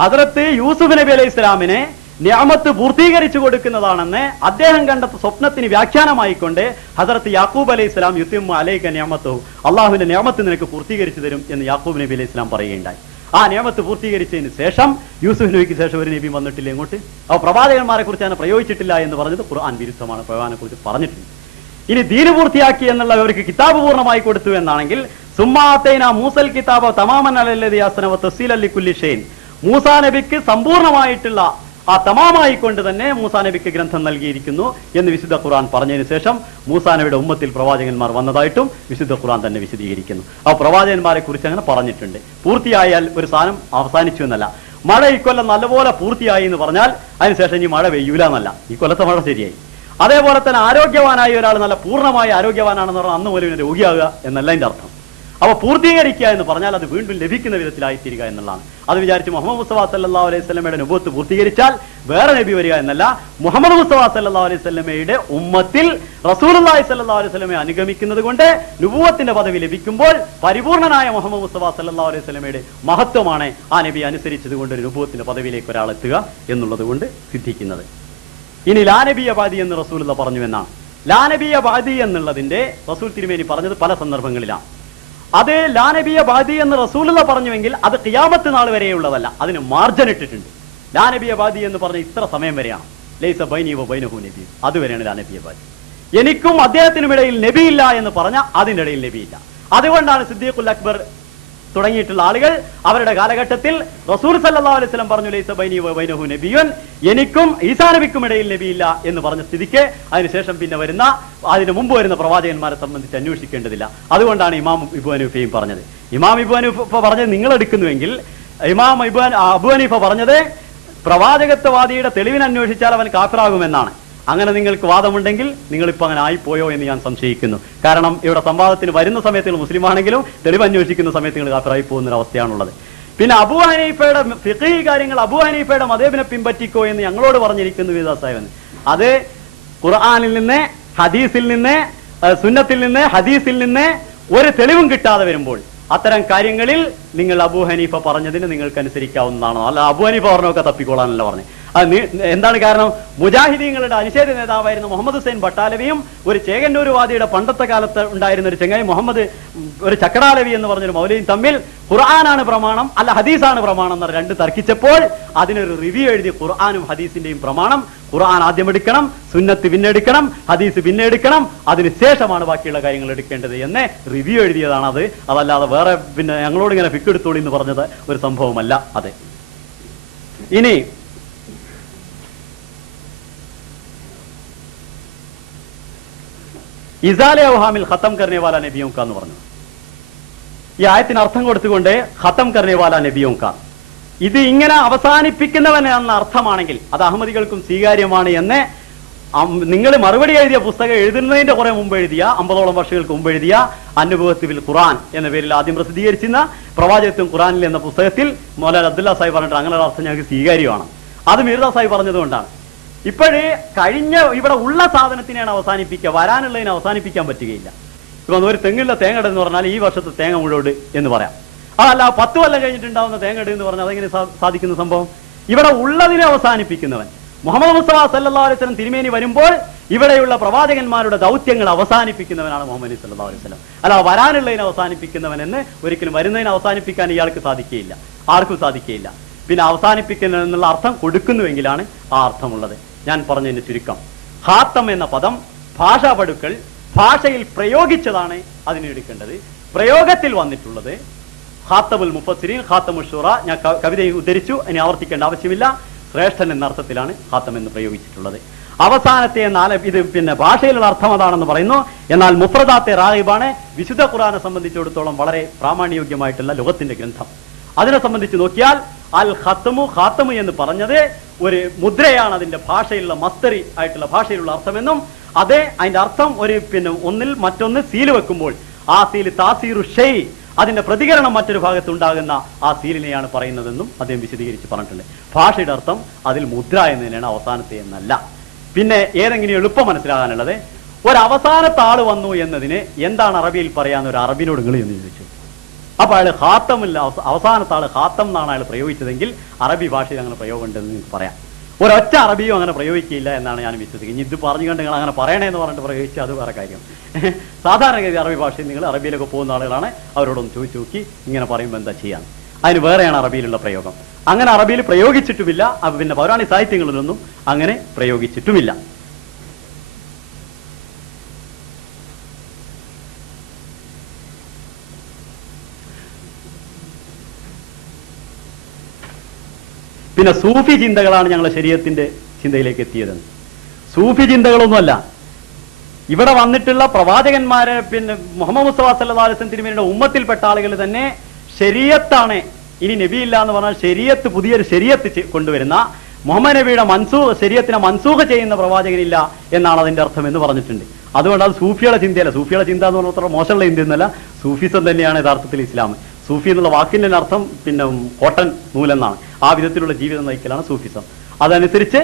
ഹദ്റത്ത് യൂസുഫ് നബി അലൈഹി ഇസ്ലാമിനെ നിഅമത്ത് പൂർത്തീകരിച്ചു കൊടുക്കുന്നതാണെന്ന് അദ്ദേഹം കണ്ട സ്വപ്നത്തിന് വ്യാഖ്യാനമായിക്കൊണ്ട് ഹദ്റത്ത് യാക്കൂബ് അലൈഹി ഇസ്ലാം യുത്തിമ്മു അലൈക നിഅമത്തുഹു, അള്ളാഹുവിന്റെ നിഅമത്ത് നിനക്ക് പൂർത്തീകരിച്ചു തരും എന്ന് യാക്കൂബ് നബി അലൈഹി ഇസ്ലാം പറയുകയുണ്ടായി. ആ നിഅമത്ത് പൂർത്തീകരിച്ചതിന് ശേഷം യൂസുഫ് നബിക്ക് ശേഷം ഒരു നബി വന്നിട്ടില്ല ഇങ്ങോട്ട്. അപ്പോൾ പ്രവാചകന്മാരെ കുറിച്ച് അങ്ങനെ പ്രയോഗിച്ചിട്ടില്ല എന്ന് പറഞ്ഞത് ഖുർആൻ വിരുദ്ധമാണ്. പ്രവാചകനെ കുറിച്ച് പറഞ്ഞിട്ടുണ്ട്. ഇനി ദീന് പൂർത്തിയാക്കി എന്നുള്ള അവർക്ക് കിതാബ് പൂർണ്ണമായി കൊടുത്തു എന്നാണെങ്കിൽ സുമ്മാതൈന മൂസൽ കിതാബ് തമാമൻ അലല്ലദി അസ്ന വതഫ്സീലൻ ലികുല്ലി ഷൈൻ, മൂസാ നബിക്ക് സമ്പൂർണ്ണമായിട്ടുള്ള ആ തമാമായിക്കൊണ്ട് തന്നെ മൂസാ നബിക്ക് ഗ്രന്ഥം നൽകിയിരിക്കുന്നു എന്ന് വിശുദ്ധ ഖുർആൻ പറഞ്ഞതിന് ശേഷം മൂസാ നബിയുടെ ഉമ്മത്തിൽ പ്രവാചകന്മാർ വന്നതായിട്ടും വിശുദ്ധ ഖുർആൻ തന്നെ വിശദീകരിക്കുന്നു. ആ പ്രവാചകന്മാരെ കുറിച്ച് അങ്ങനെ പറഞ്ഞിട്ടുണ്ട്. പൂർത്തിയായാൽ ഒരു സാധനം അവസാനിച്ചു എന്നല്ല. മഴ ഇക്കൊല്ലം നല്ലപോലെ പൂർത്തിയായി എന്ന് പറഞ്ഞാൽ അതിനുശേഷം ഇനി മഴ പെയ്യൂല എന്നല്ല. ഈ കൊല്ലത്തെ മഴ ശരിയായി. അതേപോലെ തന്നെ ആരോഗ്യവാനായ ഒരാൾ നല്ല പൂർണ്ണമായ ആരോഗ്യവാനാണെന്ന് പറഞ്ഞാൽ അന്ന് പോലും രോഗിയാകുക എന്നല്ല അതിന്റെ അർത്ഥം. അപ്പൊ പൂർത്തീകരിക്കുക എന്ന് പറഞ്ഞാൽ അത് വീണ്ടും ലഭിക്കുന്ന വിധത്തിലായിത്തീരുക എന്നുള്ളതാണ്. അത് വിചാരിച്ച് മുഹമ്മദ് മുസ്തഫ സല്ലല്ലാഹു അലൈഹി വസല്ലമയുടെ നുബുവത്ത് പൂർത്തീകരിച്ചാൽ വേറെ നബി വരിക എന്നല്ല. മുഹമ്മദ് മുസ്തഫ സല്ലല്ലാഹു അലൈഹി വസല്ലമയുടെ ഉമ്മത്തിൽ റസൂലുള്ളാഹി സല്ലല്ലാഹു അലൈഹി വസല്ലമയെ അനുഗമിക്കുന്നത് കൊണ്ട് നുബുവത്തിന്റെ പദവി ലഭിക്കുമ്പോൾ പരിപൂർണനായ മുഹമ്മദ് മുസ്തഫ സല്ലല്ലാഹു അലൈഹി വസല്ലമയുടെ മഹത്വമാണ് ആ നബി അനുസരിച്ചത് കൊണ്ട് നുബുവത്തിന്റെ പദവിയിലേക്ക് ഒരാൾ എത്തുക എന്നുള്ളത് കൊണ്ട് സിദ്ധിക്കുന്നത്. ഇനി ലാ നബിയ ബാദി എന്ന് റസൂലുള്ളാഹി പറഞ്ഞു എന്നാണ്. ലാ നബിയ ബാദി എന്നുള്ളതിന്റെ റസൂൽ തിരുമേനി പറഞ്ഞത് പല സന്ദർഭങ്ങളിലാണ്. അത് ലാ നബിയ ബാദി എന്ന് റസൂലുള്ളാഹി പറഞ്ഞുവെങ്കിൽ അത് ഖിയാമത്ത് നാൾ വരെയുള്ളതല്ല, അതിന് മാർജിൻ ഇട്ടിട്ടുണ്ട്. ലാ നബിയ ബാദി എന്ന് പറഞ്ഞ ഇത്ര സമയം വരെയാണ്. ലൈസ ബൈനി വ ബൈനഹു നബി, അതുവരെയാണ് ലാ നബിയ ബാദി. എനിക്കും അദ്ദേഹത്തിനും ഇടയിൽ നബിയില്ല എന്ന് പറഞ്ഞ അതിൻ്റെ ഇടയിൽ നബിയില്ല. അതുകൊണ്ടാണ് സിദ്ദീഖുൽ അക്ബർ തുടങ്ങിയിട്ടുള്ള ആളുകൾ അവരുടെ കാലഘട്ടത്തിൽ റസൂൽ സല്ലല്ലാഹു അലൈഹി വസല്ലം പറഞ്ഞു ലൈസ ബൈനി വ ബൈനഹു നബിയുൻ, എനിക്കും ഈസാ നബിക്കും ഇടയിൽ നബിയില്ല എന്ന് പറഞ്ഞ സ്ഥിതിക്ക് അതിനുശേഷം പിന്നെ വരുന്ന അതിന് മുമ്പ് വരുന്ന പ്രവാചകന്മാരെ സംബന്ധിച്ച് അന്വേഷിക്കേണ്ടതില്ല. അതുകൊണ്ടാണ് ഇമാം ഇബ്നു ഹനീഫയും പറഞ്ഞത്. ഇമാം ഇബ്നു ഹനീഫ പറഞ്ഞത് നിങ്ങൾ എടുക്കുന്നുവെങ്കിൽ ഇമാം അബൂ ഹനീഫ പറഞ്ഞത് പ്രവാചകത്വവാദിയുടെ തെളിവിന് അന്വേഷിച്ചാൽ അവൻ കാഫിറാകുമെന്നാണ്. അങ്ങനെ നിങ്ങൾക്ക് വാദമുണ്ടെങ്കിൽ നിങ്ങളിപ്പോൾ അങ്ങനെ ആയിപ്പോയോ എന്ന് ഞാൻ സംശയിക്കുന്നു. കാരണം ഇവിടെ സംവാദത്തിന് വരുന്ന സമയത്ത് നിങ്ങൾ മുസ്ലിം ആണെങ്കിലും തെളിവ് അന്വേഷിക്കുന്ന സമയത്ത് നിങ്ങൾ കാഫിറായി പോകുന്ന ഒരു അവസ്ഥയാണുള്ളത്. പിന്നെ അബൂ ഹനീഫയുടെ ഫിഖ്ഹി കാര്യങ്ങൾ അബൂ ഹനീഫയുടെ മദ്ഹബിനെ പിൻപറ്റിക്കോ എന്ന് ഞങ്ങളോട് പറഞ്ഞിരിക്കുന്നു വിദാ സാഹിബ്. അത് ഖുർആനിൽ നിന്ന്, ഹദീസിൽ നിന്ന്, സുന്നത്തിൽ നിന്ന്, ഹദീസിൽ നിന്ന് ഒരു തെളിവും കിട്ടാതെ വരുമ്പോൾ അത്തരം കാര്യങ്ങളിൽ നിങ്ങൾ അബൂ ഹനീഫ പറഞ്ഞതിന് നിങ്ങൾക്ക് അനുസരിക്കാവുന്നതാണോ? അല്ല അബൂ ഹനീഫ പറഞ്ഞൊക്കെ തപ്പിക്കോളാനല്ല പറഞ്ഞത്. എന്താണ് കാരണം? മുജാഹിദീങ്ങളുടെ അനിഷേധ നേതാവായിരുന്ന മുഹമ്മദ് ഹുസൈൻ ബട്ടാലവിയും ഒരു ചേകന്നൂരുവാദിയുടെ പണ്ടത്തെ കാലത്ത് ഉണ്ടായിരുന്ന ഒരു ചെങ്ങായി മുഹമ്മദ് ഒരു ചക്കടാലവി എന്ന് പറഞ്ഞൊരു മൗലവിയും തമ്മിൽ ഖുർആനാണ് പ്രമാണം അല്ല ഹദീസാണ് പ്രമാണം എന്ന് രണ്ട് തർക്കിച്ചപ്പോൾ അതിനൊരു റിവ്യൂ എഴുതി ഖുർആനും ഹദീസിന്റെയും പ്രമാണം, ഖുർആൻ ആദ്യം എടുക്കണം, സുന്നത്ത് പിന്നെ എടുക്കണം, ഹദീസ് പിന്നെ എടുക്കണം, അതിനുശേഷമാണ് ബാക്കിയുള്ള കാര്യങ്ങൾ എടുക്കേണ്ടത് എന്ന് റിവ്യൂ എഴുതിയതാണ് അത്. അതല്ലാതെ വേറെ പിന്നെ ഞങ്ങളോട് ഇങ്ങനെ ഫിക്കെടുത്തോളി എന്ന് പറഞ്ഞത് ഒരു സംഭവമല്ല അത്. ഇനി ഇസാലെ ഔഹാമിൽ ഖത്തം കർണേവാല നബിയോം കാ എന്ന് പറഞ്ഞു. ഈ ആയത്തിന് അർത്ഥം കൊടുത്തുകൊണ്ട് ഖത്തം കർണേവാല നബിയോം കാ, ഇത് ഇങ്ങനെ അവസാനിപ്പിക്കുന്നവൻ എന്ന അർത്ഥമാണെങ്കിൽ അത് അഹമ്മദികൾക്കും സ്വീകാര്യമാണ് എന്ന് നിങ്ങൾ മറുപടി എഴുതിയ പുസ്തകം എഴുതുന്നതിന്റെ കുറെ മുമ്പ് എഴുതിയ 50ഓളം വർഷങ്ങൾക്ക് മുമ്പ് എഴുതിയ അനുഭവത്തിൽ ഖുർആൻ എന്ന പേരിൽ ആദ്യം പ്രസിദ്ധീകരിച്ചിരുന്ന പ്രവാചകത്വം ഖുർആനിൽ എന്ന പുസ്തകത്തിൽ മൗലാന അബ്ദുല്ല സാഹിബ് പറഞ്ഞിട്ട് അങ്ങനെ ഒരു അർത്ഥം ഞങ്ങൾക്ക് സ്വീകാര്യമാണ്. അത് മിർദ സാഹിബ് പറഞ്ഞതുകൊണ്ടാണ്. ഇപ്പോഴേ കഴിഞ്ഞ ഇവിടെ ഉള്ള സാധനത്തിനെയാണ് അവസാനിപ്പിക്കുക, വരാനുള്ളതിനെ അവസാനിപ്പിക്കാൻ പറ്റുകയില്ല. ഇപ്പൊ ഒരു തെങ്ങിലെ തേങ്ങ എന്ന് പറഞ്ഞാൽ ഈ വർഷത്തെ തേങ്ങ മുഴുവൻ എന്ന് പറയാം. അതല്ല 10 കൊല്ലം കഴിഞ്ഞിട്ടുണ്ടാവുന്ന തേങ്ങ എന്ന് പറഞ്ഞാൽ അതെങ്ങനെ സാധിക്കുന്ന സംഭവം? ഇവിടെ ഉള്ളതിനെ അവസാനിപ്പിക്കുന്നവൻ മുഹമ്മദ് മുസ്തഫ സല്ലല്ലാഹു അലൈഹി വസല്ലം തിരുമേനി വരുമ്പോൾ ഇവിടെയുള്ള പ്രവാചകന്മാരുടെ ദൗത്യങ്ങൾ അവസാനിപ്പിക്കുന്നവനാണ് മുഹമ്മദ് നബി സല്ലല്ലാഹു അലൈഹി വസല്ലം. അല്ല വരാനുള്ളതിനെ അവസാനിപ്പിക്കുന്നവൻ എന്ന് ഒരിക്കലും വരുന്നതിനെ അവസാനിപ്പിക്കാൻ ഇയാൾക്ക് സാധിക്കുകയില്ല, ആർക്കും സാധിക്കുകയില്ല. പിന്നെ അവസാനിപ്പിക്കുന്ന എന്നുള്ള അർത്ഥം കൊടുക്കുന്നുവെങ്കിലാണ് ആ അർത്ഥമുള്ളത്. ഞാൻ പറഞ്ഞതിന് ചുരുക്കം, ഖാത്തം എന്ന പദം ഭാഷാപടുക്കൾ ഭാഷയിൽ പ്രയോഗിച്ചതാണ് അതിനെ എടുക്കേണ്ടത്. പ്രയോഗത്തിൽ വന്നിട്ടുള്ളത് ഖാത്തമുൽ മുഫസ്സിരീൻ, ഖാത്തമുൽ ഷുറ, ഞാൻ കവിതയെ ഉദ്ധരിച്ചു, ഇനി ആവർത്തിക്കേണ്ട ആവശ്യമില്ല. ശ്രേഷ്ഠൻ എന്ന അർത്ഥത്തിലാണ് ഖാത്തം എന്ന് പ്രയോഗിച്ചിട്ടുള്ളത്. അവസാനത്തെ ഇത് പിന്നെ ഭാഷയിലുള്ള അർത്ഥം അതാണെന്ന് പറയുന്നു. എന്നാൽ മുഫ്രദാത്തെ റാഹിബാണ് വിശുദ്ധ ഖുർആനെ സംബന്ധിച്ചിടത്തോളം വളരെ പ്രാമാണ്യോഗ്യമായിട്ടുള്ള ലോകത്തിന്റെ ഗ്രന്ഥം. അതിനെ സംബന്ധിച്ച് നോക്കിയാൽ അൽ ഖത്തമു, ഖാത്തമു എന്ന് പറഞ്ഞത് ഒരു മുദ്രയാണ്, അതിന്റെ ഭാഷയിലുള്ള മസ്തരി ആയിട്ടുള്ള ഭാഷയിലുള്ള അർത്ഥമെന്നും അതേ അതിന്റെ അർത്ഥം ഒരു പിന്നെ ഒന്നിൽ മറ്റൊന്ന് സീല് വെക്കുമ്പോൾ ആ സീല് താസീറു ഷെയ്, അതിന്റെ പ്രതികരണം മറ്റൊരു ഭാഗത്ത് ഉണ്ടാകുന്ന ആ സീലിനെയാണ് പറയുന്നതെന്നും അദ്ദേഹം വിശദീകരിച്ച് പറഞ്ഞിട്ടുണ്ട്. ഭാഷയുടെ അർത്ഥം അതിൽ മുദ്ര എന്നതിനാണ്, അവസാനത്തെ എന്നല്ല. പിന്നെ ഏതെങ്കിലും എളുപ്പം മനസ്സിലാകാനുള്ളത്, ഒരു അവസാനത്തെ ആള് വന്നു എന്നതിന് എന്താണ് അറബിയിൽ പറയാന്ന് ഒരു അറബിനോട് നിങ്ങൾ എന്ന് ചോദിച്ചു. അപ്പൊ അയാൾ ഖാത്തമില്ല, അവസാനത്തെ ആള് ഖാത്തം എന്നാണ് അയാൾ പ്രയോഗിച്ചതെങ്കിൽ അറബി ഭാഷയിൽ അങ്ങനെ പ്രയോഗം ഉണ്ടെന്ന് നിങ്ങൾക്ക് പറയാം. ഒരൊറ്റ അറബിയും അങ്ങനെ പ്രയോഗിക്കില്ല എന്നാണ് ഞാൻ വിശ്വസിക്കുന്നത്. ഇത് പറഞ്ഞു കണ്ട് നിങ്ങൾ അങ്ങനെ പറയണേ എന്ന് പറഞ്ഞിട്ട് പ്രയോഗിച്ചാൽ അത് വേറെ കാര്യം. സാധാരണഗതി അറബി ഭാഷയിൽ നിങ്ങൾ അറബിയിലൊക്കെ പോകുന്ന ആളുകളാണ്, അവരോടൊന്ന് ചോദിച്ചു നോക്കി ഇങ്ങനെ പറയുമ്പോൾ എന്താ ചെയ്യാൻ. അതിന് വേറെയാണ് അറബിയിലുള്ള പ്രയോഗം. അങ്ങനെ അറബിയിൽ പ്രയോഗിച്ചിട്ടുമില്ല, പിന്നെ പൗരാണിക സാഹിത്യങ്ങളിലൊന്നും അങ്ങനെ പ്രയോഗിച്ചിട്ടുമില്ല. പിന്നെ സൂഫി ചിന്തകളാണ് ഞങ്ങളെ ശരീഅത്തിന്റെ ചിന്തയിലേക്ക് എത്തിയത്. സൂഫി ചിന്തകളൊന്നുമല്ല. ഇവിടെ വന്നിട്ടുള്ള പ്രവാചകന്മാരെ പിന്നെ മുഹമ്മദ് മുസ്തഫ സല്ലല്ലാഹു അലൈഹി വസല്ലം തിരുമേനിയുടെ ഉമ്മത്തിൽപ്പെട്ട ആളുകൾ തന്നെ ശരീഅത്താണ്, ഇനി നബിയില്ല എന്ന് പറഞ്ഞാൽ ശരീഅത്ത്, പുതിയൊരു ശരീഅത്ത് കൊണ്ടുവരുന്ന മുഹമ്മദ് നബിയുടെ ശരീഅത്തിനെ മൻസൂഖ് ചെയ്യുന്ന പ്രവാചകനില്ല എന്നാണ് അതിന്റെ അർത്ഥം എന്ന് പറഞ്ഞിട്ടുണ്ട്. അതുകൊണ്ട് അത് സൂഫിയുടെ ചിന്തയല്ല. സൂഫിയുടെ ചിന്ത എന്ന് പറഞ്ഞാൽ മോശമുള്ള ചിന്ത എന്നല്ല, സൂഫിസം തന്നെയാണ് യഥാർത്ഥത്തിൽ ഇസ്ലാം. സൂഫി എന്നുള്ള വാക്കിന്റെ അർത്ഥം പിന്നെ കോട്ടൺ നൂലെന്നാണ്. ആ വിധത്തിലുള്ള ജീവിതം നയിക്കലാണ് സൂഫിസം. അതനുസരിച്ച്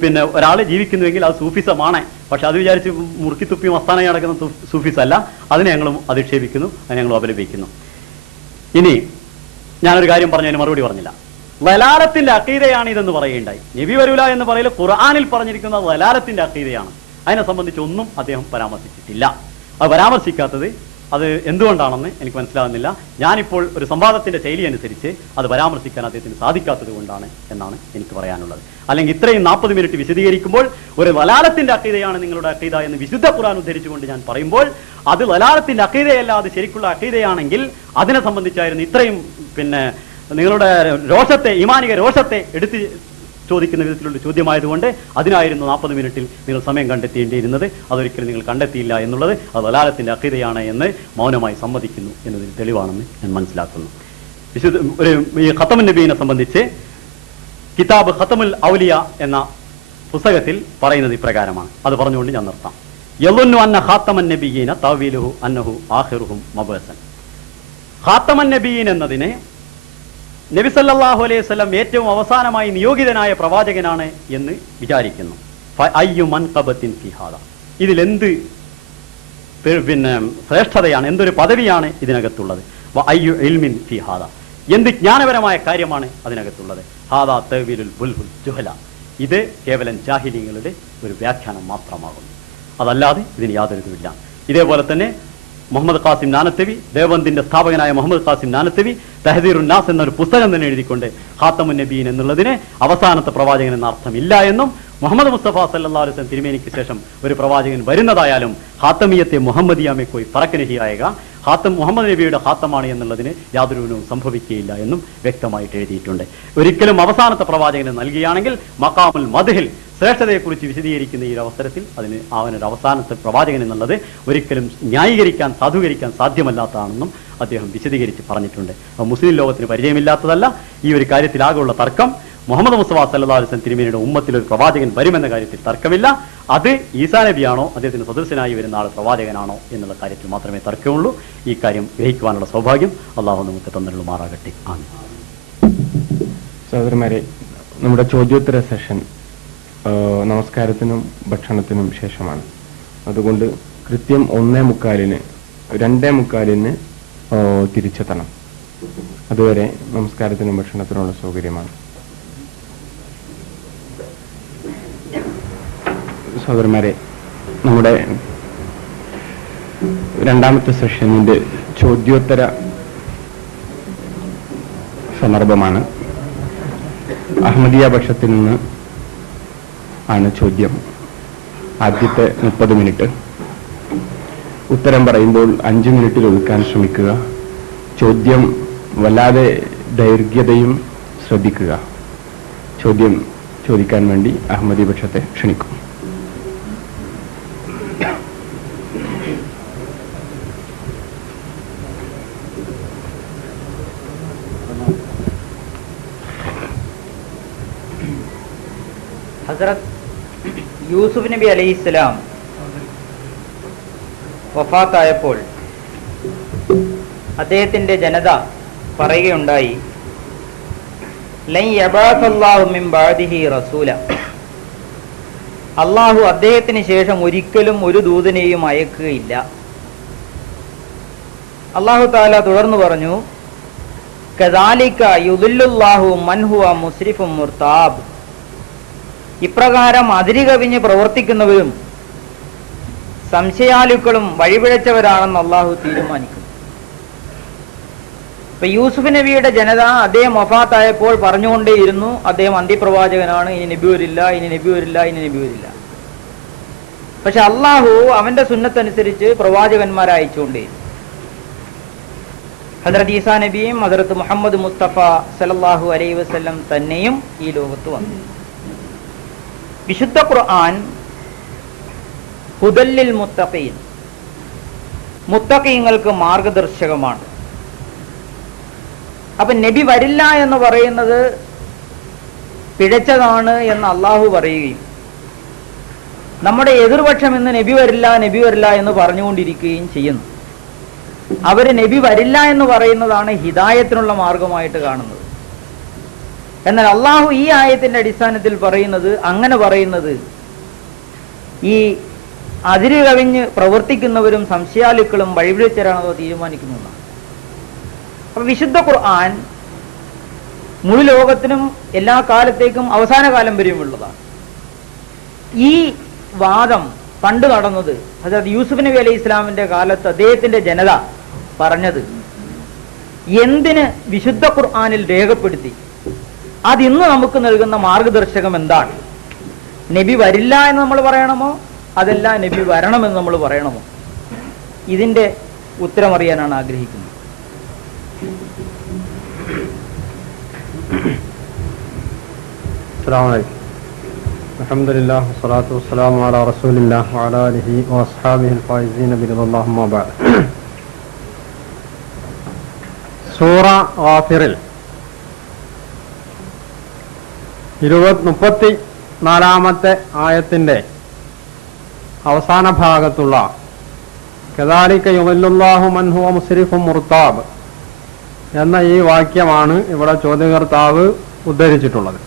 പിന്നെ ഒരാൾ ജീവിക്കുന്നുവെങ്കിൽ അത് സൂഫിസമാണ്. പക്ഷെ അത് വിചാരിച്ച് മുറുക്കിത്തുപ്പി മസ്താനായി നടക്കുന്ന സൂഫിസം അല്ല. അതിനെ ഞങ്ങളും അധിക്ഷേപിക്കുന്നു, അതിനെ ഞങ്ങളും അപലപിക്കുന്നു. ഇനി ഞാനൊരു കാര്യം പറഞ്ഞതിന് മറുപടി പറഞ്ഞില്ല. വലാലത്തിന്റെ അഖീദയാണ് ഇതെന്ന് പറയുകയുണ്ടായി. നബി വരൂല എന്ന് പറയൽ ഖുർആനിൽ പറഞ്ഞിരിക്കുന്ന വലാലത്തിന്റെ അഖീദയാണ്. അതിനെ സംബന്ധിച്ച് ഒന്നും അദ്ദേഹം പരാമർശിച്ചിട്ടില്ല. അത് പരാമർശിക്കാത്തത് അത് എന്തുകൊണ്ടാണെന്ന് എനിക്ക് മനസ്സിലാകുന്നില്ല. ഞാനിപ്പോൾ ഒരു സംവാദത്തിന്റെ ശൈലി അനുസരിച്ച് അത് പരാമർശിക്കാൻ അദ്ദേഹത്തിന് സാധിക്കാത്തത് കൊണ്ടാണ് എന്നാണ് എനിക്ക് പറയാനുള്ളത്. അല്ലെങ്കിൽ ഇത്രയും 40 മിനിറ്റ് വിശദീകരിക്കുമ്പോൾ ഒരു വലാലത്തിന്റെ അഖീദയാണ് നിങ്ങളുടെ അഖീദ എന്ന് വിശുദ്ധ ഖുർആൻ ഉദ്ധരിച്ചുകൊണ്ട് ഞാൻ പറയുമ്പോൾ അത് വലാലത്തിന്റെ അഖീദയല്ല, അത് ശരിക്കുള്ള അഖീദയാണെങ്കിൽ അതിനെ സംബന്ധിച്ചായിരുന്നു ഇത്രയും പിന്നെ നിങ്ങളുടെ രോഷത്തെ, ഈമാനിക രോഷത്തെ എടുത്ത് ചോദിക്കുന്ന വിധത്തിലുള്ള ചോദ്യമായതുകൊണ്ട് അതിനായിരുന്നു 40 മിനിറ്റിൽ നിങ്ങൾ സമയം കണ്ടെത്തേണ്ടിയിരുന്നത്. അതൊരിക്കലും നിങ്ങൾ കണ്ടെത്തിയില്ല എന്നുള്ളത് അത് വലാലത്തിന്റെ അഖീദയാണ് എന്ന് മൗനമായി സമ്മതിക്കുന്നു എന്നതിന് തെളിവാണെന്ന് ഞാൻ മനസ്സിലാക്കുന്നു. ഈ ഖത്തമുൻ നബീനെ സംബന്ധിച്ച് കിതാബ് ഖത്തമുൽ ഔലിയ എന്ന പുസ്തകത്തിൽ പറയുന്നത് ഇപ്രകാരമാണ്. അത് പറഞ്ഞുകൊണ്ട് ഞാൻ നിർത്താം. യളുന്നു അന്ന ഖാത്തമൻ നബിയീന തഅവീലുഹു അന്നഹു ആഖിറുഹും മബഅസൻ. ഖാത്തമൻ നബിയീൻ എന്നതിനെ നബി സല്ലല്ലാഹു അലൈഹി വസല്ലം ഏറ്റവും അവസാനമായി നിയോഗിതനായ പ്രവാചകനാണ് എന്ന് വിചാരിക്കുന്നു. ഫഅയ്യു മൻഖബത്തിൻ ഫീ ഹാദാ, ഇതിലെന്ത് പിന്നെ ശ്രേഷ്ഠതയാണ്, എന്തൊരു പദവിയാണ് ഇതിനകത്തുള്ളത്. വഅയ്യു ഇൽമിൻ ഫീ ഹാദാ, എന്ത് ജ്ഞാനപരമായ കാര്യമാണ് അതിനകത്തുള്ളത്. ഹാദാ തഅ്വീലുൽ ബുൽബുൽ ജുഹല, ഇത് കേവലം ജാഹിലിങ്ങളുടെ ഒരു വ്യാഖ്യാനം മാത്രമാകുന്നു, അതല്ലാതെ ഇതിന് യാതൊരുതുമില്ല. ഇതേപോലെ തന്നെ മുഹമ്മദ് ഖാസിം നാനത്തവി, ദേവബന്ദിന്റെ സ്ഥാപകനായ മുഹമ്മദ് ഖാസിം നാനത്തവി തഹദീറുൻ നാസ് എന്നൊരു പുസ്തകം തന്നെ എഴുതിക്കൊണ്ട് ഖാത്തമുൻ നബീൻ എന്നുള്ളതിന് അവസാനത്തെ പ്രവാചകൻ എന്ന അർത്ഥമില്ല എന്നും, മുഹമ്മദ് മുസ്തഫ സല്ലല്ലാഹു അലൈഹി വസല്ലം തിരുമേനിക്ക് ശേഷം ഒരു പ്രവാചകൻ വരുന്നതായാലും ഖാത്തമിയത്തെ മുഹമ്മദിയാമെ കോയി ഫറക്കനഹിയായക, ഖാത്തം മുഹമ്മദ് നബിയുടെ ഖാത്തമാണ് എന്നുള്ളതിന് യാതൊരു സംഭവിക്കുകയില്ല എന്നും വ്യക്തമായിട്ട് എഴുതിയിട്ടുണ്ട്. ഒരിക്കലും അവസാനത്തെ പ്രവാചകന് നൽകുകയാണെങ്കിൽ മഖാമുൽ മദ്ഹിൽ ശ്രേഷ്ഠതയെക്കുറിച്ച് വിശദീകരിക്കുന്ന ഈ അവസരത്തിൽ അതിന് അവനൊരു അവസാനത്തെ പ്രവാചകൻ എന്നുള്ളത് ഒരിക്കലും ന്യായീകരിക്കാൻ സാധൂകരിക്കാൻ സാധ്യമല്ലാത്തതാണെന്നും അദ്ദേഹം വിശദീകരിച്ച് പറഞ്ഞിട്ടുണ്ട്. മുസ്ലിം ലോകത്തിന് പരിചയമില്ലാത്തതല്ല ഈ ഒരു കാര്യത്തിലാകെയുള്ള തർക്കം. മുഹമ്മദ് മുസ്തഫ സല്ലല്ലാഹു അലൈഹി വസല്ലം തിരുമേനിയുടെ ഉമ്മത്തിൽ ഒരു പ്രവാചകൻ വരുമെന്ന കാര്യത്തിൽ തർക്കമില്ല. അത് ഈസാ നബിയാണോ അദ്ദേഹത്തിന് സദൃശനായി വരുന്ന ആൾ പ്രവാചകനാണോ എന്നുള്ള കാര്യത്തിൽ മാത്രമേ തർക്കമുള്ളൂ. ഈ കാര്യം ഗ്രഹിക്കുവാനുള്ള സൗഭാഗ്യം അള്ളാഹു നമുക്ക് തന്നിട്ടുമാറാകട്ടെ. ആമീൻ. സഹോദരന്മാരെ, നമ്മുടെ ചോദ്യോത്തര സെഷൻ നമസ്കാരത്തിനും ഭക്ഷണത്തിനും ശേഷമാണ്. അതുകൊണ്ട് കൃത്യം 1:45 2:45 തിരിച്ചെത്തണം. അതുവരെ നമസ്കാരത്തിനും ഭക്ഷണത്തിനുള്ള സൗകര്യമാണ്. സഹോദരന്മാരെ, നമ്മുടെ രണ്ടാമത്തെ സെഷനിന്റെ ചോദ്യോത്തര സന്ദർഭമാണ്. അഹമ്മദിയ പക്ഷത്തിൽ നിന്ന് ആണ് ചോദ്യം. ആദ്യത്തെ 30 മിനിറ്റ് ഉത്തരം പറയുമ്പോൾ 5 മിനിറ്റിൽ ഒതുക്കാൻ ശ്രമിക്കുക. ചോദ്യം വല്ലാതെ ദൈർഘ്യതയും ശ്രദ്ധിക്കുക. ചോദ്യം ചോദിക്കാൻ വേണ്ടി അഹമ്മദി പക്ഷത്തെ ക്ഷണിക്കും. ഹസ്രത്ത് യൂസുഫ് നബി അലൈഹിസ്സലാം വഫാത്തായപ്പോൾ അദ്ദേഹത്തിന്റെ ജനത പറയുകയുണ്ടായി, ലൻ യബഅസല്ലാഹു മിൻ ബഅദിഹി റസൂല, അള്ളാഹു അദ്ദേഹത്തിന് ശേഷം ഒരിക്കലും ഒരു ദൂതനെയും അയക്കുകയില്ല. അള്ളാഹു തആല തുടർന്ന് പറഞ്ഞു, കദാലിക യുദില്ലുല്ലാഹു മൻ ഹുവ മുസ്രിഫും മുർതാബ്, ഇപ്രകാരം അതിരുകവിഞ്ഞ് പ്രവർത്തിക്കുന്നവരും സംശയാലുക്കളും വഴിപിഴച്ചവരാണെന്ന് അള്ളാഹു തീരുമാനിക്കും. ഇപ്പൊ യൂസുഫ് നബിയുടെ ജനത അദ്ദേഹം വഫാത്തായപ്പോൾ പറഞ്ഞുകൊണ്ടേയിരുന്നു അദ്ദേഹം അന്ത്യപ്രവാചകനാണ്, ഇനി നബി വരില്ല, ഇനി നബി വരില്ല, ഇനി നബി വരില്ല. പക്ഷെ അള്ളാഹു അവന്റെ സുന്നത്തനുസരിച്ച് പ്രവാചകന്മാരെ അയച്ചുകൊണ്ടേയിരുന്നു. ഹദ്റത്ത് ഈസാ നബിയും ഹദ്റത്ത് മുഹമ്മദ് മുസ്തഫ സല്ലല്ലാഹു അലൈഹി വസല്ലം തന്നെയും ഈ ലോകത്ത് വന്നു. വിശുദ്ധ ഖുർആൻ ഹുദല്ലിൽ മുത്തഖീൻ, മുത്തഖീങ്ങൾക്ക് മാർഗദർശകമാണ്. അപ്പൊ നബി വരില്ല എന്ന് പറയുന്നത് പിഴച്ചതാണ് എന്ന് അള്ളാഹു പറയുകയും നമ്മുടെ എതിർപക്ഷം ഇന്ന് നബി വരില്ല നബി വരില്ല എന്ന് പറഞ്ഞുകൊണ്ടിരിക്കുകയും ചെയ്യുന്നു. അവര് നബി വരില്ല എന്ന് പറയുന്നതാണ് ഹിദായത്തിനുള്ള മാർഗമായിട്ട് കാണുന്നത്. എന്നാൽ അള്ളാഹു ഈ ആയത്തിന്റെ അടിസ്ഥാനത്തിൽ പറയുന്നത്, അങ്ങനെ പറയുന്നത് ഈ അതിര് കവിഞ്ഞ് പ്രവർത്തിക്കുന്നവരും സംശയാലുക്കളും വഴിപിഴച്ചവരാണോ തീരുമാനിക്കുന്നതാണ്. അപ്പൊ വിശുദ്ധ ഖുർആൻ മുഴു ലോകത്തിനും എല്ലാ കാലത്തേക്കും അവസാന കാലം വരെയുമുള്ളതാണ്. ഈ വാദം പണ്ട് നടന്നത് ഹദ്റത്ത് യൂസുഫ് നബി അലൈഹി ഇസ്ലാമിന്റെ കാലത്ത് അദ്ദേഹത്തിന്റെ ജനത പറഞ്ഞത് എന്തിന് വിശുദ്ധ ഖുർആനിൽ രേഖപ്പെടുത്തി, അതിന്ന് നമുക്ക് നൽകുന്ന മാർഗദർശകം എന്താണ്? നബി വരില്ല എന്ന് നമ്മൾ പറയണമോ, അതല്ല നബി വരണമെന്ന് നമ്മൾ പറയണമോ? ഇതിന്റെ ഉത്തരമറിയാനാണ് ആഗ്രഹിക്കുന്നത്. അസ്സലാമു അലൈക്കും. അൽഹംദുലില്ലാഹി വസ്സലാത്തു വസ്സലാമു അലാ റസൂലില്ലാഹി വഅലാ ആലിഹി വഅസ്ഹാബിഹിൽ ഫായിസീന ബിറിദല്ലാഹി അമ്മാ ബഅദ്. സൂറ ഗാഫിറിൽ 34-ാമത്തെ ആയത്തിന്റെ അവസാന ഭാഗത്തുള്ള കദാലിക യുദില്ലുല്ലാഹു മൻ ഹുവ മുസ്രിഫും മുർതാബ് എന്ന ഈ വാക്യമാണ് ഇവിടെ ചോദ്യകർത്താവ് ഉദ്ധരിച്ചിട്ടുള്ളത്.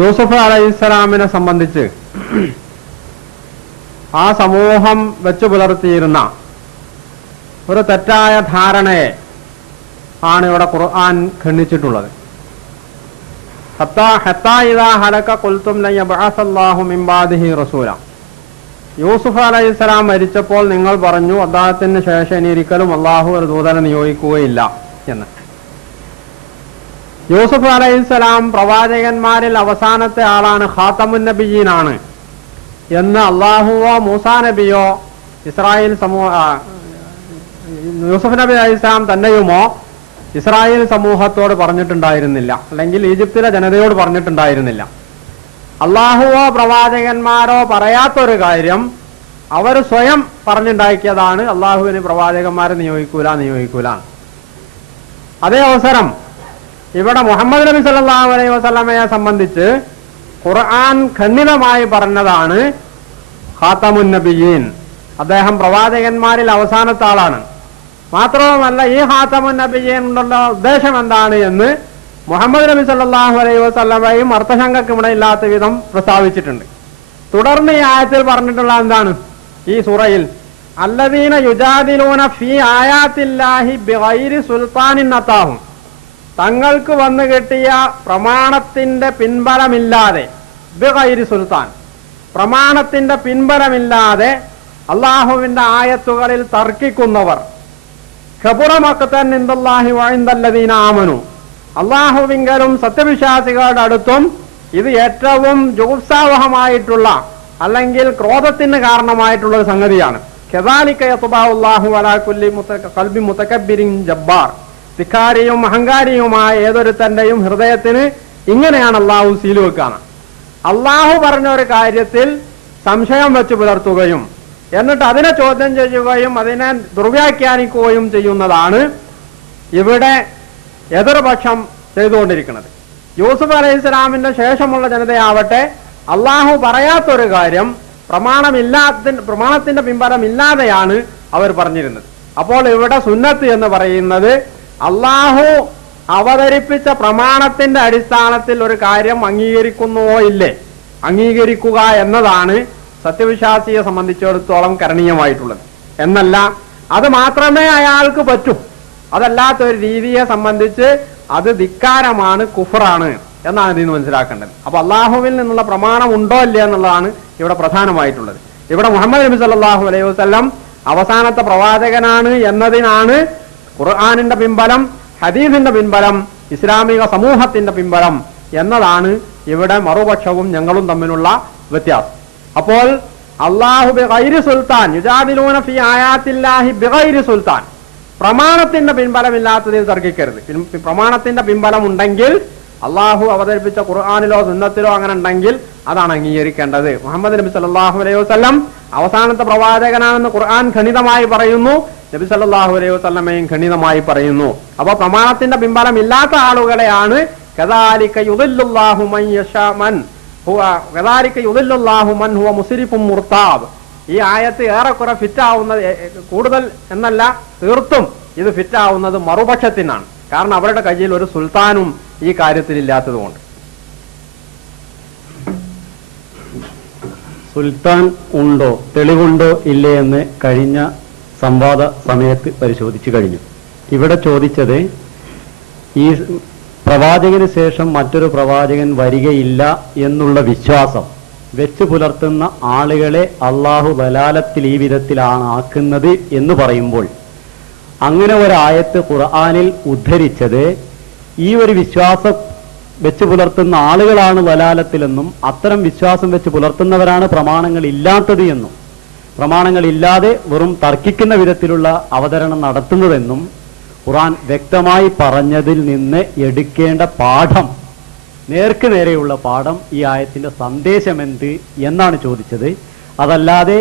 യൂസുഫ് അലൈഹിസ്സലാമിനെ സംബന്ധിച്ച് ആ സമൂഹം വെച്ചു പുലർത്തിയിരുന്ന ഒരു തെറ്റായ ധാരണയെ ആണ് ഇവിടെ ഖുർആൻ ഖണ്ഡിച്ചിട്ടുള്ളത്. യൂസുഫ് അലൈഹിസ്സലാം മരിച്ചപ്പോൾ നിങ്ങൾ പറഞ്ഞു അദ്ദേഹത്തിന് ശേഷം ഇനി ഒരിക്കലും അള്ളാഹു ഒരു ദൂതനെ നിയോഗിക്കുകയില്ല എന്ന്. യൂസുഫ് അലൈഹിസ്സലാം പ്രവാചകന്മാരിൽ അവസാനത്തെ ആളാണ്, ഖാതമുൻ നബിയീനാണ് എന്ന് അള്ളാഹുവോ മൂസാ നബിയോ ഇസ്രായേൽ യൂസുഫ് നബി അലൈഹിസ്സലാം തന്നെയുമോ ഇസ്രായേൽ സമൂഹത്തോട് പറഞ്ഞിട്ടുണ്ടായിരുന്നില്ല, അല്ലെങ്കിൽ ഈജിപ്തിലെ ജനതയോട് പറഞ്ഞിട്ടുണ്ടായിരുന്നില്ല. അള്ളാഹുവോ പ്രവാചകന്മാരോ പറയാത്തൊരു കാര്യം അവർ സ്വയം പറഞ്ഞുണ്ടാക്കിയതാണ്, അള്ളാഹുവിന് പ്രവാചകന്മാരെ നിയോഗിക്കൂല. അതേ അവസരം ഇവിടെ മുഹമ്മദ് നബി സല്ലല്ലാഹു അലൈഹി വസല്ലമയെ സംബന്ധിച്ച് ഖുർആൻ ഖണ്ഡിതമായി പറഞ്ഞതാണ് ഖാതമുൻ നബിയീൻ, അദ്ദേഹം പ്രവാചകന്മാരിൽ അവസാനത്തെ ആളാണ്. മാത്രവുമല്ല ഈ ഖാതമുൻ നബിയീൻ കൊണ്ടുള്ള ഉദ്ദേശം എന്താണ് എന്ന് മുഹമ്മദ് നബി സല്ലല്ലാഹു അലൈഹി വസല്ലമയും അർത്ഥശങ്കക്കുമിടയില്ലാത്ത വിധം പ്രസ്താവിച്ചിട്ടുണ്ട്. തുടർന്ന് ഈ ആയത്തിൽ പറഞ്ഞിട്ടുള്ള എന്താണ്? ഈ സൂറയിൽ അല്ലദീന യുജാദിലൂന ഫീ ആയാത്തില്ലാഹി ബിഗൈരി സുൽത്താനിൻ അതാഹും, തങ്ങൾക്ക് വന്നു കിട്ടിയ പ്രമാണത്തിന്റെ പിൻബലമില്ലാതെ, ബിഗൈരി സുൽത്താൻ, പ്രമാണത്തിന്റെ പിൻബലമില്ലാതെ അള്ളാഹുവിന്റെ ആയത്തുകളിൽ തർക്കിക്കുന്നവർ, ഖബറ മഖ്തൻ ഇൻദല്ലാഹി വഇൻദല്ലദീന ആമനു, അള്ളാഹുവിങ്കലും സത്യവിശ്വാസികളുടെ അടുത്തും ഇത് ഏറ്റവും ജുഗുപ്സാവഹമായിട്ടുള്ള അല്ലെങ്കിൽ ക്രോധത്തിന് കാരണമായിട്ടുള്ള ഒരു സംഗതിയാണ്. കദാലിക യത്ബഉല്ലാഹു അലാ കുല്ലി ഖൽബി മുതകബ്ബിരിൻ ജബ്ബാർ, ധിക്കാരിയും അഹങ്കാരിയുമായ ഏതൊരുത്തന്റെയും ഹൃദയത്തിന് ഇങ്ങനെയാണ് അള്ളാഹു സീല് വെക്കാണ്. അള്ളാഹു പറഞ്ഞ ഒരു കാര്യത്തിൽ സംശയം വെച്ച് പുലർത്തുകയും എന്നിട്ട് അതിനെ ചോദ്യം ചെയ്യുകയും അതിനെ ദുർവ്യാഖ്യാനിക്കുകയും ചെയ്യുന്നതാണ് ഇവിടെ എതിർപക്ഷം ചെയ്തുകൊണ്ടിരിക്കുന്നത്. യൂസുഫ് അലൈഹിസ്സലാമിന്റെ ശേഷമുള്ള ജനതയാവട്ടെ അള്ളാഹു പറയാത്തൊരു കാര്യം പ്രമാണത്തിന്റെ പിൻബലമില്ലാതെയാണ് അവർ പറഞ്ഞിരുന്നത്. അപ്പോൾ ഇവിടെ സുന്നത്ത് എന്ന് പറയുന്നത് അള്ളാഹു അവതരിപ്പിച്ച പ്രമാണത്തിന്റെ അടിസ്ഥാനത്തിൽ ഒരു കാര്യം അംഗീകരിക്കുന്നുവോ ഇല്ലേ, അംഗീകരിക്കുക എന്നതാണ് സത്യവിശ്വാസിയെ സംബന്ധിച്ചിടത്തോളം കരണീയമായിട്ടുള്ളത്. എന്നല്ല അത് മാത്രമേ അയാൾക്ക് പറ്റൂ, അതല്ലാത്ത ഒരു രീതിയെ സംബന്ധിച്ച് അത് ധിക്കാരമാണ്, കുഫറാണ് എന്നാണ് ഇതിന് മനസ്സിലാക്കേണ്ടത്. അപ്പൊ അള്ളാഹുവിൽ നിന്നുള്ള പ്രമാണം ഉണ്ടോ ഇല്ല എന്നുള്ളതാണ് ഇവിടെ പ്രധാനമായിട്ടുള്ളത്. ഇവിടെ മുഹമ്മദ് നബി സല്ലല്ലാഹു അലൈഹി വസല്ലം അവസാനത്തെ പ്രവാചകനാണ് എന്നതിനാണ് ഖുർആനിന്റെ പിൻബലം, ഹദീസിന്റെ പിൻബലം, ഇസ്ലാമിക സമൂഹത്തിന്റെ പിൻബലം എന്നതാണ് ഇവിടെ മറുപക്ഷവും ഞങ്ങളും തമ്മിലുള്ള വ്യത്യാസം. അപ്പോൾ അള്ളാഹു ബിഗൈരി സുൽത്താൻ യുജാദിലൂന ഫീ ആയാത്തില്ലാഹി ബിഗൈരി സുൽത്താൻ, പ്രമാണത്തിന്റെ പിൻബലമില്ലാത്തതിൽ തർക്കിക്കരുത്. പ്രമാണത്തിന്റെ പിൻബലം ഉണ്ടെങ്കിൽ അള്ളാഹു അവതരിപ്പിച്ച ഖുർആനിലോ സുന്നത്തിലോ അങ്ങനെ ഉണ്ടെങ്കിൽ അതാണ് അംഗീകരിക്കേണ്ടത്. മുഹമ്മദ് നബി സല്ലല്ലാഹു അലൈഹി വസല്ലം അവസാനത്തെ പ്രവാചകനാണെന്ന് ഖുർആൻ ഖണ്ഡിതമായി പറയുന്നു, നബി സല്ലല്ലാഹു അലൈഹി വസല്ലമയും ഖണ്ഡിതമായി പറയുന്നു. അപ്പൊ പ്രമാണത്തിന്റെ പിൻബലം ഇല്ലാത്ത ആളുകളെയാണ് കദാലിക യുദില്ലുല്ലാഹു മൻ യശാ മൻ ഹുവ കദാലിക യുദില്ലുല്ലാഹു മൻ ഹുവ മുസ്രിഫും മുർതാബ്. ഈ ആയത്ത് ഏറെക്കുറെ ഫിറ്റാവുന്നത്, കൂടുതൽ എന്നല്ല തീർത്തും ഇത് ഫിറ്റാവുന്നത് മറുപക്ഷത്തിനാണ്. കാരണം അവരുടെ കയ്യിൽ ഒരു സുൽത്താനും ഈ കാര്യത്തിൽ ഇല്ലാത്തതുകൊണ്ട്. സുൽത്താൻ ഉണ്ടോ, തെളിവുണ്ടോ ഇല്ലേ എന്ന് കഴിഞ്ഞ സംവാദ സമയത്ത് പരിശോധിച്ചു കഴിഞ്ഞു. ഇവിടെ ചോദിച്ചത് ഈ പ്രവാചകന് ശേഷം മറ്റൊരു പ്രവാചകൻ വരികയില്ല എന്നുള്ള വിശ്വാസം വെച്ച് പുലർത്തുന്ന ആളുകളെ അള്ളാഹു ദലാലത്തിൽ ഈ വിധത്തിലാണ് ആക്കുന്നത് എന്ന് പറയുമ്പോൾ, അങ്ങനെ ഒരായത്ത് ഖുർആനിൽ ഉദ്ധരിച്ചത് ഈ ഒരു വിശ്വാസം വെച്ച് പുലർത്തുന്ന ആളുകളാണ് ദലാലത്തിലെന്നും അത്തരം വിശ്വാസം വെച്ച് പുലർത്തുന്നവരാണ് പ്രമാണങ്ങൾ ഇല്ലാത്തത് എന്നും പ്രമാണങ്ങളില്ലാതെ വെറും തർക്കിക്കുന്ന വിധത്തിലുള്ള അവതരണം നടത്തുന്നതെന്നും ഖുർആൻ വ്യക്തമായി പറഞ്ഞതിൽ നിന്ന് എടുക്കേണ്ട പാഠം, നേർക്ക് നേരെയുള്ള പാഠം, ഈ ആയത്തിന്റെ സന്ദേശം എന്ത് എന്നാണ് ചോദിച്ചത്. അതല്ലാതെ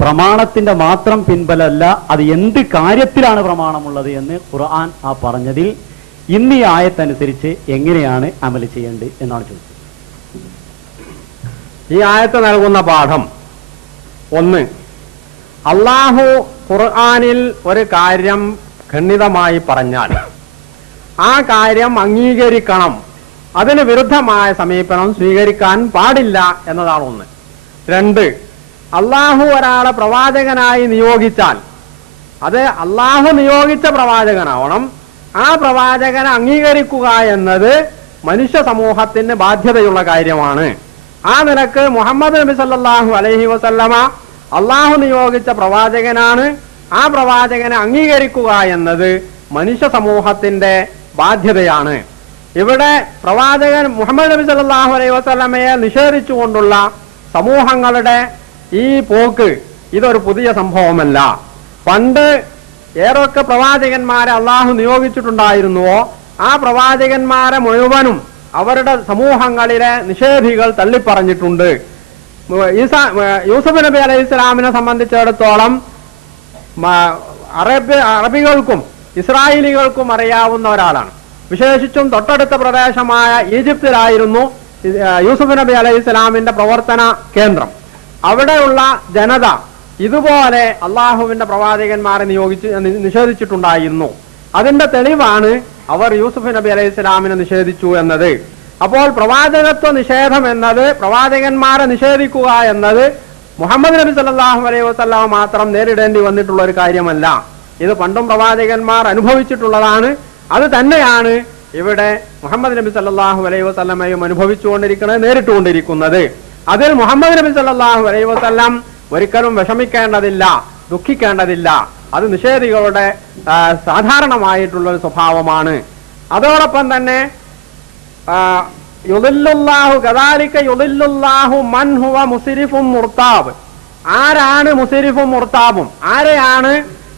പ്രമാണത്തിന്റെ മാത്രം പിൻബലമല്ല, അത് എന്ത് കാര്യത്തിലാണ് പ്രമാണമുള്ളത് എന്ന് ഖുർആൻ ആ പറഞ്ഞതിൽ ഇന്ന് ഈ ആയത്തനുസരിച്ച് എങ്ങനെയാണ് അമൽ ചെയ്യേണ്ടത് എന്നാണ് ചോദിച്ചത്. ഈ ആയത്ത് നൽകുന്ന പാഠം ഒന്ന്, അള്ളാഹു ഖുർആനിൽ ഒരു കാര്യം ഖണ്ഡിതമായി പറഞ്ഞാൽ ആ കാര്യം അംഗീകരിക്കണം അതിന് വിരുദ്ധമായ സമീപനം സ്വീകരിക്കാൻ പാടില്ല എന്നതാണ് ഒന്ന്. രണ്ട്, അള്ളാഹു ഒരാളെ പ്രവാചകനായി നിയോഗിച്ചാൽ അത് അള്ളാഹു നിയോഗിച്ച പ്രവാചകനാവണം. ആ പ്രവാചകനെ അംഗീകരിക്കുക എന്നത് മനുഷ്യ സമൂഹത്തിന് ബാധ്യതയുള്ള കാര്യമാണ്. ആ നിലക്ക് മുഹമ്മദ് നബി സല്ലല്ലാഹു അലൈഹി വസല്ലമ അള്ളാഹു നിയോഗിച്ച പ്രവാചകനാണ്. ആ പ്രവാചകനെ അംഗീകരിക്കുക എന്നത് മനുഷ്യ സമൂഹത്തിന്റെ ബാധ്യതയാണ്. ഇവിടെ പ്രവാചകൻ മുഹമ്മദ് നബി സല്ലല്ലാഹു അലൈഹി വസല്ലമയെ നിഷേധിച്ചുകൊണ്ടുള്ള സമൂഹങ്ങളുടെ ഈ പോക്ക് ഇതൊരു പുതിയ സംഭവമല്ല. പണ്ട് ഏതൊക്കെ പ്രവാചകന്മാരെ അള്ളാഹു നിയോഗിച്ചിട്ടുണ്ടായിരുന്നുവോ ആ പ്രവാചകന്മാരെ മുഴുവനും അവരുടെ സമൂഹങ്ങളിലെ നിഷേധികൾ തള്ളിപ്പറഞ്ഞിട്ടുണ്ട്. യൂസുഫ് നബി അലൈഹി ഇസ്ലാമിനെ സംബന്ധിച്ചിടത്തോളം അറബികൾക്കും ഇസ്രായേലികൾക്കും അറിയാവുന്ന ഒരാളാണ്. വിശേഷിച്ചും തൊട്ടടുത്ത പ്രദേശമായ ഈജിപ്തിലായിരുന്നു യൂസുഫ് നബി അലൈഹി ഇസ്ലാമിന്റെ പ്രവർത്തന കേന്ദ്രം. അവിടെയുള്ള ജനത ഇതുപോലെ അള്ളാഹുവിന്റെ പ്രവാചകന്മാരെ നിഷേധിച്ചിട്ടുണ്ടായിരുന്നു. അതിന്റെ തെളിവാണ് അവർ യൂസുഫ് നബി അലൈഹി ഇസ്ലാമിനെ നിഷേധിച്ചു എന്നത്. അപ്പോൾ പ്രവാചകത്വ നിഷേധം എന്നത്, പ്രവാചകന്മാരെ നിഷേധിക്കുക എന്നത് മുഹമ്മദ് നബി സല്ലല്ലാഹു അലൈഹി വസല്ലം മാത്രം നേരിടേണ്ടി വന്നിട്ടുള്ള ഒരു കാര്യമല്ല. ഇത് പണ്ടും പ്രവാചകന്മാർ അനുഭവിച്ചിട്ടുള്ളതാണ്. അത് തന്നെയാണ് ഇവിടെ മുഹമ്മദ് നബി സല്ലല്ലാഹു അലൈഹി വസല്ലമയും അനുഭവിച്ചുകൊണ്ടിരിക്കുന്നത്, നേരിട്ടുകൊണ്ടിരിക്കുന്നത്. അതിൽ മുഹമ്മദ് നബി സല്ലല്ലാഹു അലൈഹി വസല്ലം ഒരിക്കലും വിഷമിക്കേണ്ടതില്ല, ദുഃഖിക്കേണ്ടതില്ല. അത് നിഷേധികളുടെ സാധാരണമായിട്ടുള്ള ഒരു സ്വഭാവമാണ്. അതോടൊപ്പം തന്നെ യുളില്ലുല്ലാഹു കദാലിക യുളില്ലുല്ലാഹു മൻ ഹുവ മുസ്രിഫും മുർതാബ്. ആരാണ് മുസ്രിഫും മുർതാബും, ആരെയാണ്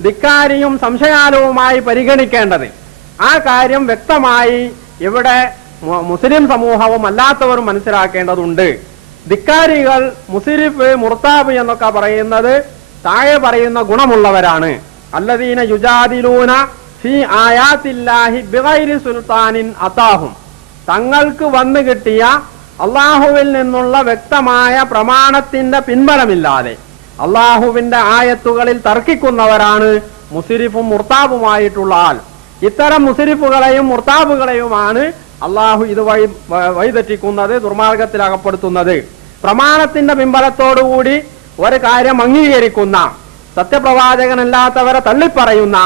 ധിക്കാരിയും സംശയാലുവുമായി പരിഗണിക്കേണ്ടത്? ആ കാര്യം വ്യക്തമായി ഇവിടെ മുസ്ലിം സമൂഹവും അല്ലാത്തവരും മനസ്സിലാക്കേണ്ടതുണ്ട്. ധിക്കാരികൾ, മുസ്രിഫ്, മുർതാബ് എന്നൊക്കെ പറയുന്നത് താഴെ പറയുന്ന ഗുണമുള്ളവരാണ്. അല്ലദീന യുജാദിലൂന ഫീ ആയാത്തില്ലാഹി ബിഗൈരി സുൽത്താനിൻ അതാഹും. തങ്ങൾക്ക് വന്നു കിട്ടിയ അള്ളാഹുവിൽ നിന്നുള്ള വ്യക്തമായ പ്രമാണത്തിന്റെ പിൻബലമില്ലാതെ അള്ളാഹുവിന്റെ ആയത്തുകളിൽ തർക്കിക്കുന്നവരാണ് മുസ്രിഫും മുർതാബുമായിട്ടുള്ള ആൾ. ഇത്തരം മുസ്രിഫുകളെയും മുർതാബുകളെയുമാണ് അള്ളാഹു ഇതുവഴി വഴിതെറ്റിക്കുന്നത്, ദുർമാർഗത്തിൽ അകപ്പെടുത്തുന്നത്. പ്രമാണത്തിന്റെ പിൻബലത്തോടുകൂടി ഒരു കാര്യം അംഗീകരിക്കുന്ന, സത്യപ്രവാചകനല്ലാത്തവരെ തള്ളിപ്പറയുന്ന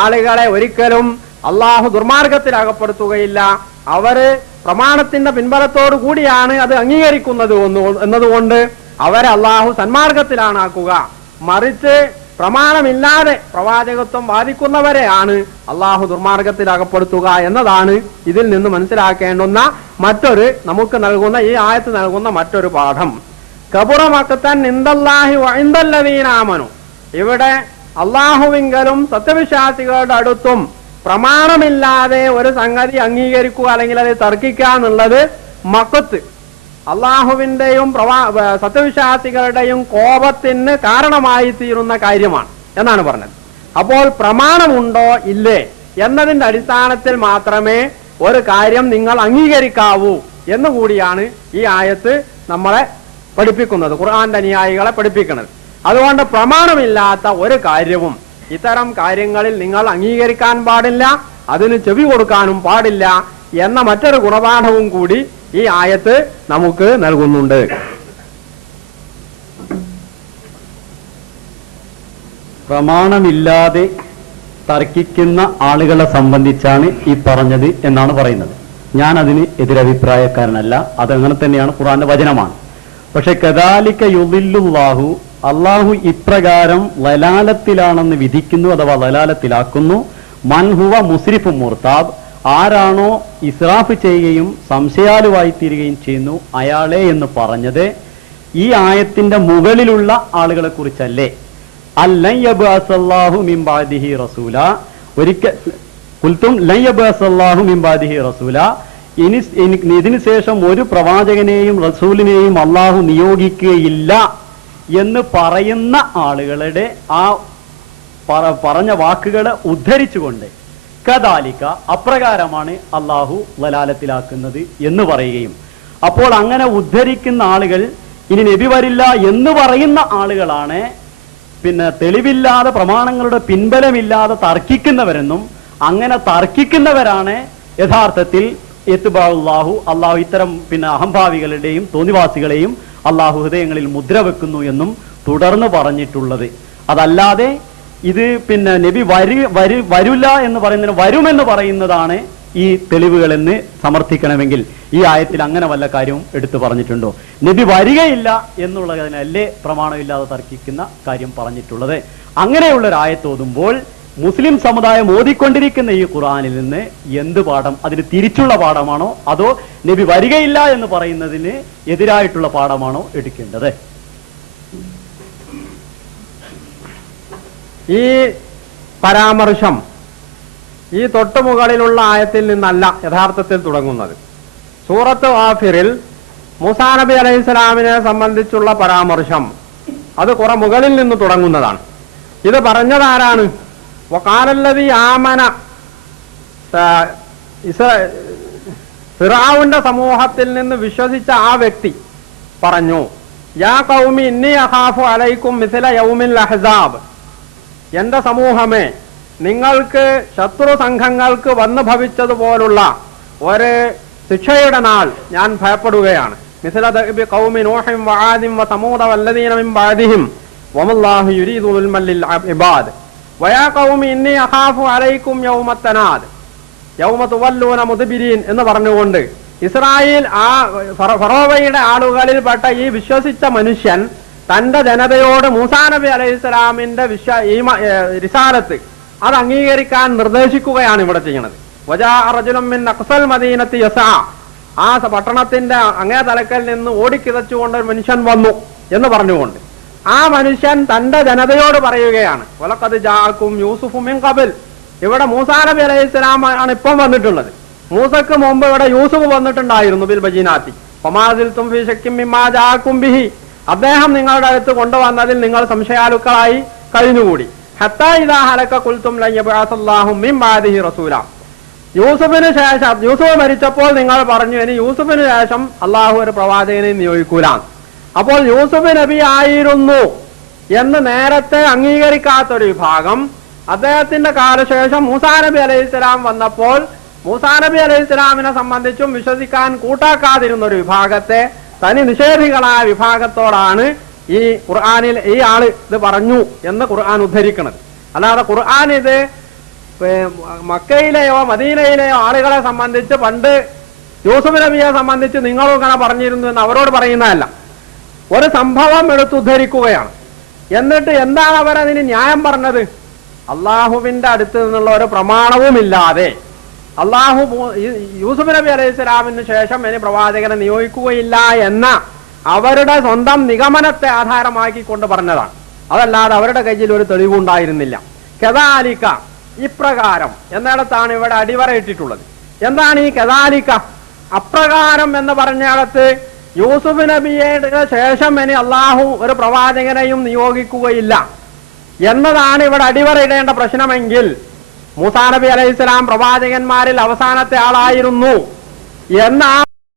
ആളുകളെ ഒരിക്കലും അള്ളാഹു ദുർമാർഗത്തിൽ അകപ്പെടുത്തുകയില്ല. അവര് പ്രമാണത്തിന്റെ പിൻബലത്തോടു കൂടിയാണ് അത് അംഗീകരിക്കുന്നത് എന്നതുകൊണ്ട് അവരെ അള്ളാഹു സന്മാർഗത്തിലാണ് ആക്കുക. മറിച്ച് പ്രമാണമില്ലാതെ പ്രവാചകത്വം വാദിക്കുന്നവരെയാണ് അള്ളാഹു ദുർമാർഗത്തിൽ അകപ്പെടുത്തുക എന്നതാണ് ഇതിൽ നിന്ന് മനസ്സിലാക്കേണ്ടുന്ന മറ്റൊരു, നമുക്ക് നൽകുന്ന, ഈ ആയത്ത് നൽകുന്ന മറ്റൊരു പാഠം. കബുറ മഖ്തൻ ഇൻദല്ലാഹി വഇൻദല്ലദീന ആമനു. ഇവിടെ അള്ളാഹുവിങ്കലും സത്യവിശ്വാസികളുടെ അടുത്തും പ്രമാണമില്ലാതെ ഒരു സംഗതി അംഗീകരിക്കുക അല്ലെങ്കിൽ അത് തർക്കിക്കുക എന്നുള്ളത് മഖത്ത്, അള്ളാഹുവിന്റെയും സത്യവിശ്വാസികളുടെയും കോപത്തിന് കാരണമായി തീരുന്ന കാര്യമാണ് എന്നാണ് പറഞ്ഞത്. അപ്പോൾ പ്രമാണമുണ്ടോ ഇല്ലേ എന്നതിന്റെ അടിസ്ഥാനത്തിൽ മാത്രമേ ഒരു കാര്യം നിങ്ങൾ അംഗീകരിക്കാവൂ എന്നുകൂടിയാണ് ഈ ആയത്ത് നമ്മളെ പഠിപ്പിക്കുന്നത്, ഖുർആന്റെ അനുയായികളെ പഠിപ്പിക്കുന്നത്. അതുകൊണ്ട് പ്രമാണമില്ലാത്ത ഒരു കാര്യവും ഇത്തരം കാര്യങ്ങളിൽ നിങ്ങൾ അംഗീകരിക്കാൻ പാടില്ല, അതിന് ചെവി കൊടുക്കാനും പാടില്ല എന്ന മറ്റൊരു ഗുണപാഠവും കൂടി ഈ ആയത്ത് നമുക്ക് നൽകുന്നുണ്ട്. പ്രമാണമില്ലാതെ തർക്കിക്കുന്ന ആളുകളെ സംബന്ധിച്ചാണ് ഈ പറഞ്ഞത് എന്നാണ് പറയുന്നത്. ഞാൻ അതിന് എതിരഭിപ്രായക്കാരനല്ല, അതങ്ങനെ തന്നെയാണ്, ഖുർആന്റെ വചനമാണ്. പക്ഷെ കദാലിക യുദില്ലുല്ലാഹു, അള്ളാഹു ഇപ്രകാരം ലലാലത്തിലാണെന്ന് വിധിക്കുന്നു അഥവാ ലലാലത്തിലാക്കുന്നു. മൻഹുവ മുസ്രിഫും മുർതാബ്, ആരാണോ ഇസ്രാഫ് ചെയ്യുകയും സംശയാലുവായി തീരുകയും ചെയ്യുന്നു അയാളെ എന്ന് പറഞ്ഞത് ഈ ആയത്തിന്റെ മുകളിലുള്ള ആളുകളെ കുറിച്ചല്ലേ? അല്ലൻ യബ്അസല്ലാഹു മിൻ ബഅദിഹി റസൂല, ഒരിക്കൽ ഖുൽതും ലൻ യബ്അസല്ലാഹു മിൻ ബഅദിഹി റസൂല, ഇതിനു ശേഷം ഒരു പ്രവാചകനെയും റസൂലിനെയും അള്ളാഹു നിയോഗിക്കുകയില്ല എന്ന് പറയുന്ന ആളുകളുടെ ആ പറഞ്ഞ വാക്കുകളെ ഉദ്ധരിച്ചുകൊണ്ട് കദാലിക, അപ്രകാരമാണ് അള്ളാഹു ലലാലത്തിലാക്കുന്നത് എന്ന് പറയുകയും, അപ്പോൾ അങ്ങനെ ഉദ്ധരിക്കുന്ന ആളുകൾ ഇനി നബി വരില്ല എന്ന് പറയുന്ന ആളുകളാണ് പിന്നെ തെളിവില്ലാതെ പ്രമാണങ്ങളുടെ പിൻബലമില്ലാതെ തർക്കിക്കുന്നവരെന്നും, അങ്ങനെ തർക്കിക്കുന്നവരാണ് യഥാർത്ഥത്തിൽ ഇത്ബാഉല്ലാഹു, അള്ളാഹു ഇത്തരം അഹംഭാവികളുടെയും തോന്നിവാസികളെയും അള്ളാഹു ഹൃദയങ്ങളിൽ മുദ്ര വെക്കുന്നു എന്നും തുടർന്ന് പറഞ്ഞിട്ടുള്ളത്. അതല്ലാതെ ഇത് നബി വരില്ല എന്ന് പറയുന്നതിന് വരുമെന്ന് പറയുന്നതാണ് ഈ തെളിവുകളെന്ന് സമർത്ഥിക്കണമെങ്കിൽ ഈ ആയത്തിൽ അങ്ങനെ വല്ല കാര്യവും എടുത്തു പറഞ്ഞിട്ടുണ്ടോ? നബി വരികയില്ല എന്നുള്ളതിനല്ലേ പ്രമാണമില്ലാതെ തർക്കിക്കുന്ന കാര്യം പറഞ്ഞിട്ടുള്ളത്. അങ്ങനെയുള്ള ഒരു ആയത്ത് ഓതുമ്പോൾ മുസ്ലിം സമുദായം ഓതിക്കൊണ്ടിരിക്കുന്ന ഈ ഖുർആനിൽ നിന്ന് എന്ത് പാഠം? അതിന് തിരിച്ചുള്ള പാഠമാണോ അതോ നബി വരികയില്ല എന്ന് പറയുന്നതിന് എതിരായിട്ടുള്ള പാഠമാണോ എടുക്കേണ്ടത്? ഈ പരാമർശം ഈ തൊട്ടുമുകളിലുള്ള ആയത്തിൽ നിന്നല്ല യഥാർത്ഥത്തിൽ തുടങ്ങുന്നത്. സൂറത്ത് ഗാഫിറിൽ മൂസാ നബി അലൈഹി സ്വലാമിനെ സംബന്ധിച്ചുള്ള പരാമർശം അത് കുറെ മുകളിൽ നിന്ന് തുടങ്ങുന്നതാണ്. ഇത് പറഞ്ഞതാരാണ്? വഖാലല്ലദീ ആമന, ഫിർഔന്റെ സമൂഹത്തിൽ നിന്ന് വിശ്വസിച്ച ആ വ്യക്തി പറഞ്ഞു, യാ ഖൗമി ഇന്നി അഖാഫു അലൈക്കും മിസ്ല യൗമിൽ അഹ്സാബ്, എന്റെ സമൂഹമേ, നിങ്ങൾക്ക് ശത്രു സംഘങ്ങൾക്ക് വന്നു ഭവിച്ചതുപോലുള്ള ഒരു ശിക്ഷയുടെ നാൾ ഞാൻ ഭയപ്പെടുകയാണ്. മിസ്ല ദഅബി ഖൗമി നൂഹിൻ വആദിൻ വസമൂദ വല്ലദീന മിൻ ബഅദിഹിം വമല്ലാഹു യുരീദു ദുൽമൻ ലിൽ ഇബാദ് വയാ ഖൗമി ഇന്നി അഖാഫു അലൈക്കും യൗമ തനാദ് യൗമ തുവല്ലൂന മുദ്ബിരീൻ എന്ന് പറഞ്ഞുകൊണ്ട് ഇസ്രായേൽ ആ ഫറോവയുടെ ആളുകളിൽപ്പെട്ട ഈ വിശ്വസിച്ച മനുഷ്യൻ തന്റെ ജനതയോട് മൂസാ നബി അലൈഹി സ്വലാമിന്റെ റിസാലത്ത് അത് അംഗീകരിക്കാൻ നിർദ്ദേശിക്കുകയാണ് ഇവിടെ ചെയ്യുന്നത്. വജാ റജുലുൻ മിൻ അഖ്സൽ മദീനത്തി യസഅ, ആ പട്ടണത്തിന്റെ അങ്ങേ തലക്കൽ നിന്ന് ഓടിക്കിതച്ചുകൊണ്ട് ഒരു മനുഷ്യൻ വന്നു എന്ന് പറഞ്ഞുകൊണ്ട് ആ മനുഷ്യൻ തന്റെ ജനതയോട് പറയുകയാണ്, വലഖദ് ജാഅക്കും യൂസുഫു മിൻ ഖബൽ, ഇവിടെ മൂസാ നബി അലൈഹി സ്വലാം ആണ് ഇപ്പം വന്നിട്ടുള്ളത്. മൂസക്ക് മുമ്പ് ഇവിടെ യൂസുഫ് വന്നിട്ടുണ്ടായിരുന്നു ബിൽ ബജീനാത്തി ഫമാസിൽതും ഫീ ശക്കിൻ മിമ്മാ ജാഅക്കും ബിഹി, അദ്ദേഹം നിങ്ങളുടെ അടുത്ത് കൊണ്ടുവന്നതിൽ നിങ്ങൾ സംശയാലുക്കളായി കഴിഞ്ഞുകൂടി. ഹത്താ ഇദാ ഹലക ഖുൽതും ലൻ യബ്അസല്ലാഹു മിൻ ബഅദിഹി റസൂല, യൂസുഫിന് ശേഷം യൂസുഫ് മരിച്ചപ്പോൾ നിങ്ങൾ പറഞ്ഞു ഇനി യൂസുഫിന് ശേഷം അള്ളാഹു ഒരു പ്രവാചകനെ നിയോഗിക്കൂല. അപ്പോൾ യൂസുഫ് നബി ആയിരുന്നു എന്ന് നേരത്തെ അംഗീകരിക്കാത്തൊരു വിഭാഗം അദ്ദേഹത്തിന്റെ കാലശേഷം മൂസാ നബി അലൈഹി സ്വലാം വന്നപ്പോൾ മൂസാ നബി അലൈഹി സ്വലാമിനെ സംബന്ധിച്ചും വിശ്വസിക്കാൻ കൂട്ടാക്കാതിരുന്ന ഒരു വിഭാഗത്തെ തനി നിഷേധികളായ വിഭാഗത്തോടാണ് ഈ ഖുർആനിൽ ഈ ആള് ഇത് പറഞ്ഞു എന്ന് ഖുർആൻ ഉദ്ധരിക്കുന്നത്. അല്ലാതെ ഖുർആൻ ഇത് മക്കയിലെയോ മദീനയിലെയോ ആളുകളെ സംബന്ധിച്ച് പണ്ട് യൂസുഫ് നബിയെ സംബന്ധിച്ച് നിങ്ങളും ഇങ്ങനെ പറഞ്ഞിരുന്നു എന്ന് അവരോട് പറയുന്നതല്ല. ഒരു സംഭവം എടുത്തുദ്ധരിക്കുകയാണ്. എന്നിട്ട് എന്താണ് അവരതിന് ന്യായം പറഞ്ഞത്? അള്ളാഹുവിന്റെ അടുത്ത് നിന്നുള്ള ഒരു പ്രമാണവുമില്ലാതെ അള്ളാഹു യൂസുഫ് നബി അലൈഹി സ്വലാമിന് ശേഷം ഇനി പ്രവാചകനെ നിയോഗിക്കുകയില്ല എന്ന അവരുടെ സ്വന്തം നിഗമനത്തെ ആധാരമാക്കിക്കൊണ്ട് പറഞ്ഞതാണ്. അതല്ലാതെ അവരുടെ കയ്യിൽ ഒരു തെളിവുണ്ടായിരുന്നില്ല. കദാലിക, ഇപ്രകാരം എന്നിടത്താണ് ഇവിടെ അടിവരയിട്ടിട്ടുള്ളത്. എന്താണ് ഈ കദാലിക? അപ്രകാരം എന്ന് പറഞ്ഞിടത്ത് യൂസുഫ് നബിയുടെ ശേഷം ഇനി അള്ളാഹു ഒരു പ്രവാചകനെയും നിയോഗിക്കുകയില്ല എന്നതാണ് ഇവിടെ അടിവരയിടേണ്ട പ്രശ്നമെങ്കിൽ മൂസാ നബി അലൈഹി സ്വലാം പ്രവാചകന്മാരിൽ അവസാനത്തെ ആളായിരുന്നു എന്ന ആ